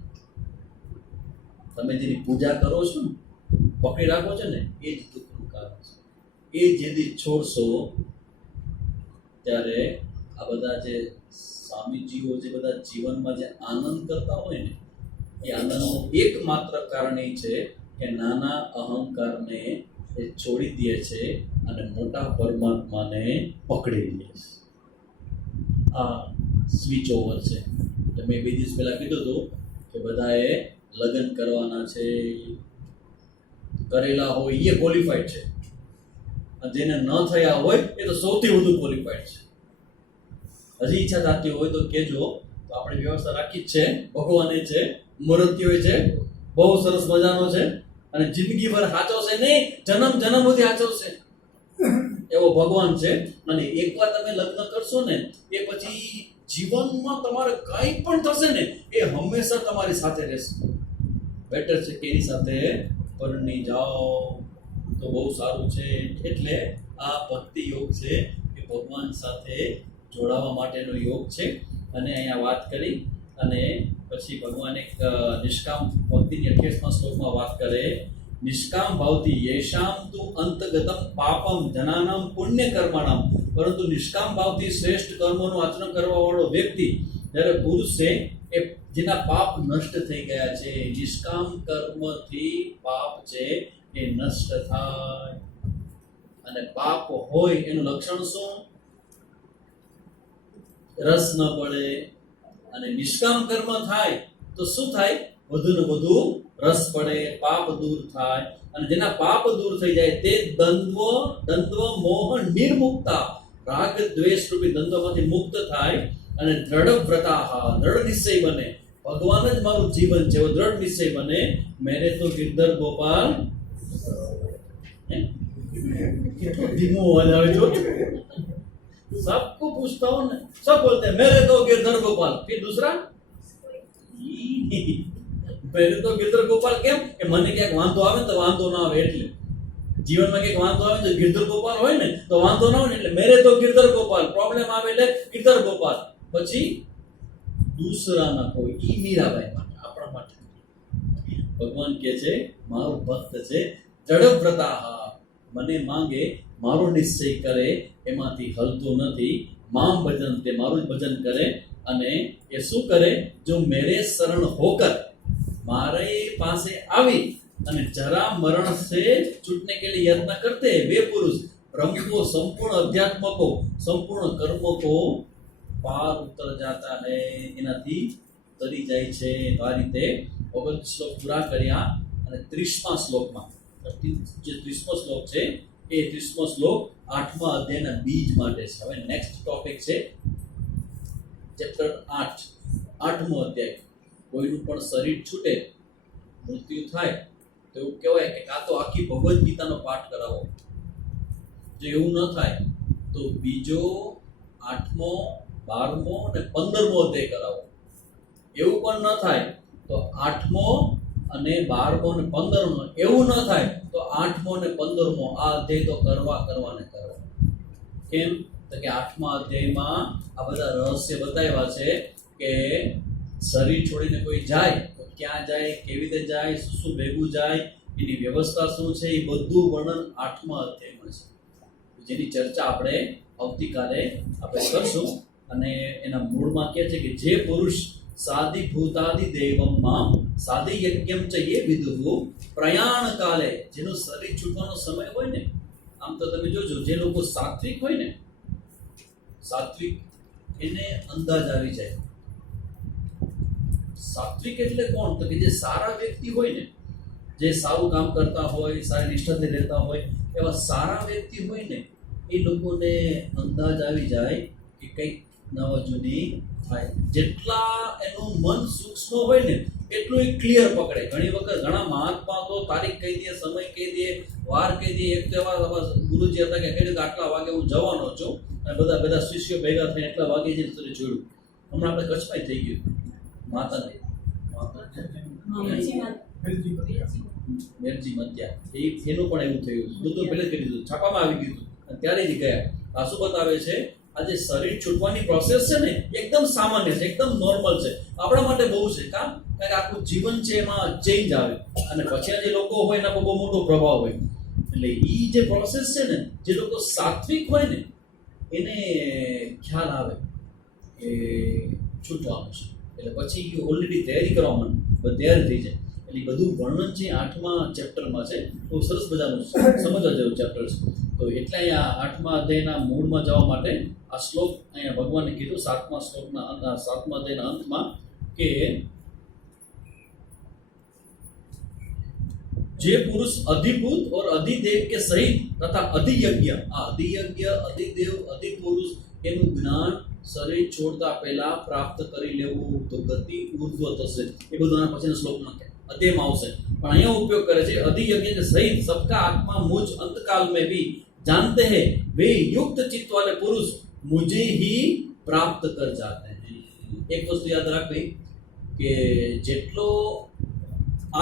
તમે જેની પૂજા કરો છો ને, પકડી રાખો છો ને, એ જ દુઃખનું કારણ છે. એ જેથી છોડશો ત્યારે આ બધા જે સ્વામીજીઓ જે બધા જીવનમાં જે આનંદ કરતા હોય ને, એ આનંદનું એકમાત્ર કારણ એ છે કે નાના અહંકારને એ છોડી દે છે અને મોટા પરમાત્માને પકડી લે છે. આ સ્વિચ ઓવર છે. મેં 2 દિવસ પહેલા કીધું હતું કે બધાએ લગ્ન કરવાના છે, કરેલા હોય એ ક્વોલિફાઈડ છે, અને જેને ન થયા હોય એ તો સૌથી વધુ ક્વોલિફાઈડ છે. હજી ઈચ્છા થતી હોય તો કહેજો, તો આપણે વ્યવસ્થા રાખી જ છે. ભગવાને છે, મૂર્તિઓ છે, બહુ સરસ મજાનો છે, અને જિંદગીભર સાચવશે નહીં, જન્મ સુધી સાચવશે એવો ભગવાન છે. અને એકવાર તમે લગ્ન કરશો ને, એ પછી જીવનમાં તમારે કંઈ પણ થશે ને, એ હંમેશા તમારી સાથે રહેશે. બેટર છે કે એની સાથે પરણી જાઓ તો બહુ સારું છે. એટલે આ ભક્તિ યોગ છે એ ભગવાન સાથે જોડાવા માટેનો યોગ છે. અને અહીંયા વાત કરી, અને પછી ભગવાન એક નિષ્કામ ભક્તિની 28મા શ્લોકમાં વાત કરે, નિષ્કામ ભાવથી યેશામ તુ અંતગતમ પાપમ જનાનામ પુણ્ય કર્મણામ. પરંતુ નિષ્કામ ભાવથી શ્રેષ્ઠ કર્મોનું આચરણ કરવા વાળો વ્યક્તિ, જ્યારે પુરુષ છે એ જેના પાપ નષ્ટ થઈ ગયા છે, નિષ્કામ કર્મથી પાપ છે એ નષ્ટ થાય. અને પાપ હોય એનું લક્ષણ શું? રસ ન પડે. અને નિષ્કામ કર્મ થાય તો શું થાય? વધુ ને વધુ રસ પડે, પાપ દૂર થાય. અને જેના પાપ દૂર થઈ જાય તે દ્વંદ્વ મોહ નિર્મુક્તા, રાગ દ્વેષ રૂપી દ્વંદ્વમાંથી મુક્ત થાય. અને દ્રઢ વ્રતા, દ્રઢ નિશ્ચય બને, ભગવાન જ મારું જીવન છે એવો દ્રઢ નિશ્ચય બને. મેરે તો ગિરધર ગોપાલ, કેટલો ધીમો અવાજ આવે છો. सबको पूछता हूं ना, सब बोलते हैं मेरे तो गिरधर गोपाल, फिर दूसरा मेरे तो गिरधर गोपाल. કેમ કે મને ક્યાંક વાંધો આવે તો વાંધો ના આવે, એટલે જીવનમાં ક્યાંક વાંધો આવે તો ગિરધર ગોપાલ હોય ને તો વાંધો ના હોય ને, એટલે મેરે તો गिरधर गोपाल. પ્રોબ્લેમ આવે એટલે गिरधर गोपाल. પછી દૂસરા ના કોઈ, ઈ મીરાબાઈ માટે, આપણા માટે. ભગવાન કહે છે મારો ભક્ત છે, દ્રઢ વ્રતા, મને માંગે, મારો નિશ્ચય કરે, એમાંથી હલતો નથી. મામ ભજન, તે મારું જ ભજન કરે. અને એ શું કરે? જો મેરે શરણ હોકર, મારે પાસે આવી અને જરા મરણ से छूटने के लिए यत्न करते वे पुरुष ब्रह्म को संपूर्ण अध्यात्म को संपूर्ण कर्म को पार उतर जाता है. એનાથી તરી જાય છે. તો આ રીતે 29 શ્લોક પૂરા કર્યા. અને 30મા શ્લોકમાં, જે 30મો શ્લોક છે એ 30મો શ્લોક 8મા અધ્યાયના બીજ માટે છે. હવે નેક્સ્ટ ટોપિક છે ચેપ્ટર 8મો અધ્યાય. કોઈનું પણ શરીર છૂટે, મૃત્યુ થાય તો એવું કહેવાય કે કાં તો આખી ભગવદ્ ગીતાનો પાઠ કરાવો, જો એવું ન થાય તો બીજો 8મો 12મો અને 15મો અધ્યાય કરાવો. એવું પણ ન થાય તો 8મો અને 12મો અને 15મો, એવું ન થાય તો 8મો અને 15મો આ અધ્યાય તો કરવા. કેમ? તો કે 8મા અધ્યાયમાં આ બધા રહસ્ય બતાવ્યા છે કે શરીર છોડીને કોઈ જાય તો ક્યાં જાય, કેવી રીતે જાય, શું ભેગું જાય, એની વ્યવસ્થા શું છે, એ બધું વર્ણન 8મા અધ્યાયમાં છે, જેની ચર્ચા આપણે આવતીકાલે કરશું. અને એના મૂળમાં કહે છે કે જે પુરુષ સાધિ ભૂતાદિ દેવમમાં સાધિ યજ્ઞમ ચયે વિદુહુ પ્રયાણ કાલે, જેનું શરીર છૂટવાનો સમય હોય ને, આમ તો તમે જોજો જે લોકો સાત્વિક હોય ને, સાત્વિક એને અંદાજ આવી જાય. સાત્વિક એટલે કોણ? તો કે જે સારા વ્યક્તિ હોય ને, જે સારું કામ કરતા હોય, સારી નિષ્ઠાથી રહેતા હોય, એવા સારા વ્યક્તિ હોય ને, એ લોકોને અંદાજ આવી જાય કે કંઈક નવા જૂની થાય. જેટલા એનું મન સૂક્ષ્મ હોય ને એટલું એ ક્લિયર પકડે. ઘણી વખત ઘણા મહાત્મા તો તારીખ કહી દે, સમય કહી દે, વાર કહી દે. એક તો એવા ગુરુજી હતા કે કહી દે આટલા વાગે હું જવાનો છું, અને બધા શિષ્યો ભેગા થઈને એટલા વાગે જઈને જોયું. હમણાં આપણે કચ્છમાં થઈ ગયું માતાને મેરજી મત્યા, એનું પણ એવું થયું. બધું પહેલે કરી દીધું, છાપામાં આવી ગયું અને ત્યારે જ ગયા. આ શું બતાવે છે? આ જે શરીર છૂટવાની પ્રોસેસ છે ને એકદમ સામાન્ય છે, એકદમ નોર્મલ છે. આપણા માટે બહુ છે. કારણ કે આખું જીવન છે એમાં ચેન્જ આવે, અને પછી જે લોકો હોય એના બહુ મોટો પ્રભાવ હોય. એટલે એ જે પ્રોસેસ છે ને, જે લોકો સાત્વિક હોય ને એને ખ્યાલ આવે કે છૂટવાનું છે. એટલે પછી ઓલરેડી તૈયારી કરવા માંડે, તૈયારી થઈ જાય. એટલે બધું વર્ણન છે 8મા ચેપ્ટરમાં છે. બહુ સરસ મજાનું સમજવા જેવું ચેપ્ટર છે. તો એટલે અહીંયા 8મા અધ્યાયના મૂળમાં જવા માટે આ શ્લોક અહીંયા ભગવાને કીધું 7મા શ્લોકના 7મા અધ્યાયના અંતમાં કે જે પુરુષ अधिभूत और अधिदेव के सहित तथा अधियज्ञ, આ अधियज्ञ, अधिदेव, अधिपुરુષ એનું જ્ઞાન શરીર છોડતા પહેલા પ્રાપ્ત કરી લેવું તો ગતિ ઉર્ધ્વ થશે. એ બધું આના પછીના શ્લોકમાં અધ્યાયમાં આવશે. પણ અહીંયા ઉપયોગ કરે છે अधियज्ञ के सहित सबका आत्मा मुझ अंतकाल में भी जानते हैं, वे युक्त चित्त वाले पुरुष मुझे ही प्राप्त कर जाते हैं. एक वस्तु याद રાખવી કે જેટલો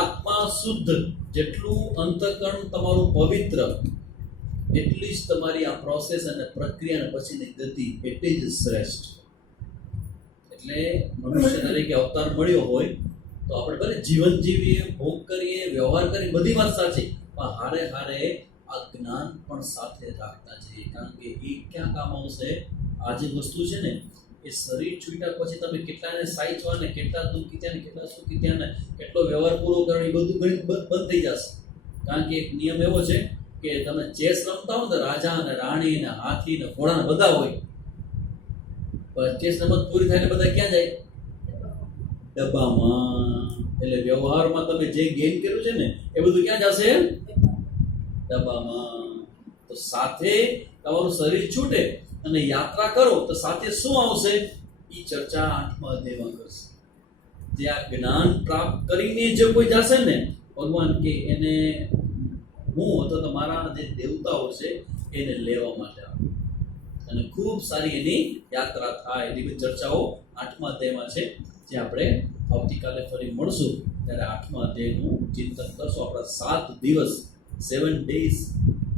આત્મા શુદ્ધ, જેટલું અંતઃકરણ તમારું પવિત્ર, એટલી જ તમારી આ પ્રોસેસ અને પ્રક્રિયા અને પછીની ગતિ એટલી જ શ્રેષ્ઠ. એટલે મનુષ્ય તરીકે અવતાર મળ્યો હોય તો આપણે ભલે જીવન જીવીએ, ભોગ કરીએ, વ્યવહાર કરીએ, બધી વાત સાચી, પણ હારે હારે આ જ્ઞાન પણ સાથે રાખતા જઈએ. કારણ કે એ ક્યાં કામ આવશે? આ જે વસ્તુ છે ને એ શરીર છૂટ્યા પછી તમે કેટલાને સાચવા ને, કેટલા દુઃખી થયા ને, કેટલા સુખી થયા ને, કેટલો વ્યવહાર પૂરો કરો, એ બધું ગણિત બંધ થઈ જશે. કારણ કે એક નિયમ એવો છે કે તમે ચેસ રમતા હો તો રાજા ને, રાણી ને, હાથી ને, ઘોડા ને બધા હોય, પણ ચેસ રમત પૂરી થાય ને બધા ક્યાં જાય? ડબ્બામાં. એટલે વ્યવહારમાં તમે જે ગેઇન કર્યું છે ને એ બધું ક્યાં જશે? ડબ્બામાં. તો સાથે તમારું શરીર છૂટે અને યાત્રા કરો તો સાથે શું આવશે? એ ચર્ચા 8મા અધ્યાયમાં કરશે. જે આ જ્ઞાન પ્રાપ્ત કરીને જે કોઈ જશે ને, ભગવાન કે એને હું અથવા તો મારા જે દેવતાઓ છે એને લેવા માટે આવે, અને ખૂબ સારી એની યાત્રા થાય. એની બધી ચર્ચાઓ 8મા અધ્યાયમાં છે, જે આપણે આવતીકાલે ફરી મળશું ત્યારે 8મા અધ્યાયનું ચિંતન કરશું. આપણા 7 દિવસ 7 days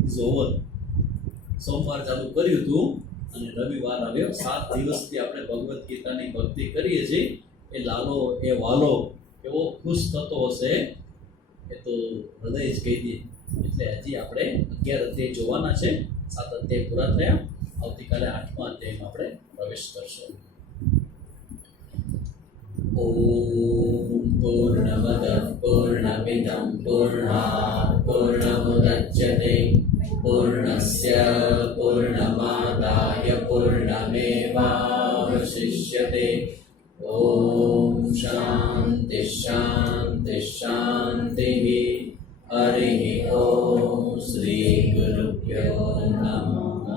ઇઝ ઓવર. સોમવાર ચાલુ કર્યું હતું અને રવિવાર આવ્યો. 7 દિવસથી આપણે ભગવદ્ ગીતાની ભક્તિ કરીએ છીએ. એ લાલો, એ વાલો એવો ખુશ થતો હશે એ તો હૃદય જ કહી દે. એટલે હજી આપણે 11 અધ્યાય જોવાના છે. 7 અધ્યાય પૂરા થયા. આવતીકાલે 8મા અધ્યાયમાં આપણે પ્રવેશ કરશું. ઓમ પૂર્ણમદ પૂર્ણમિદં પૂર્ણાત પૂર્ણમુદચ્યતે પૂર્ણસ્ય પૂર્ણમાદાય પૂર્ણમેવાવશિષ્યતે. ઓમ શાંતિ શાંતિ શાંતિ. હરિ ઓમ. શ્રી ગુરુભ્યો નમઃ.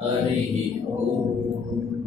હરિ ઓમ.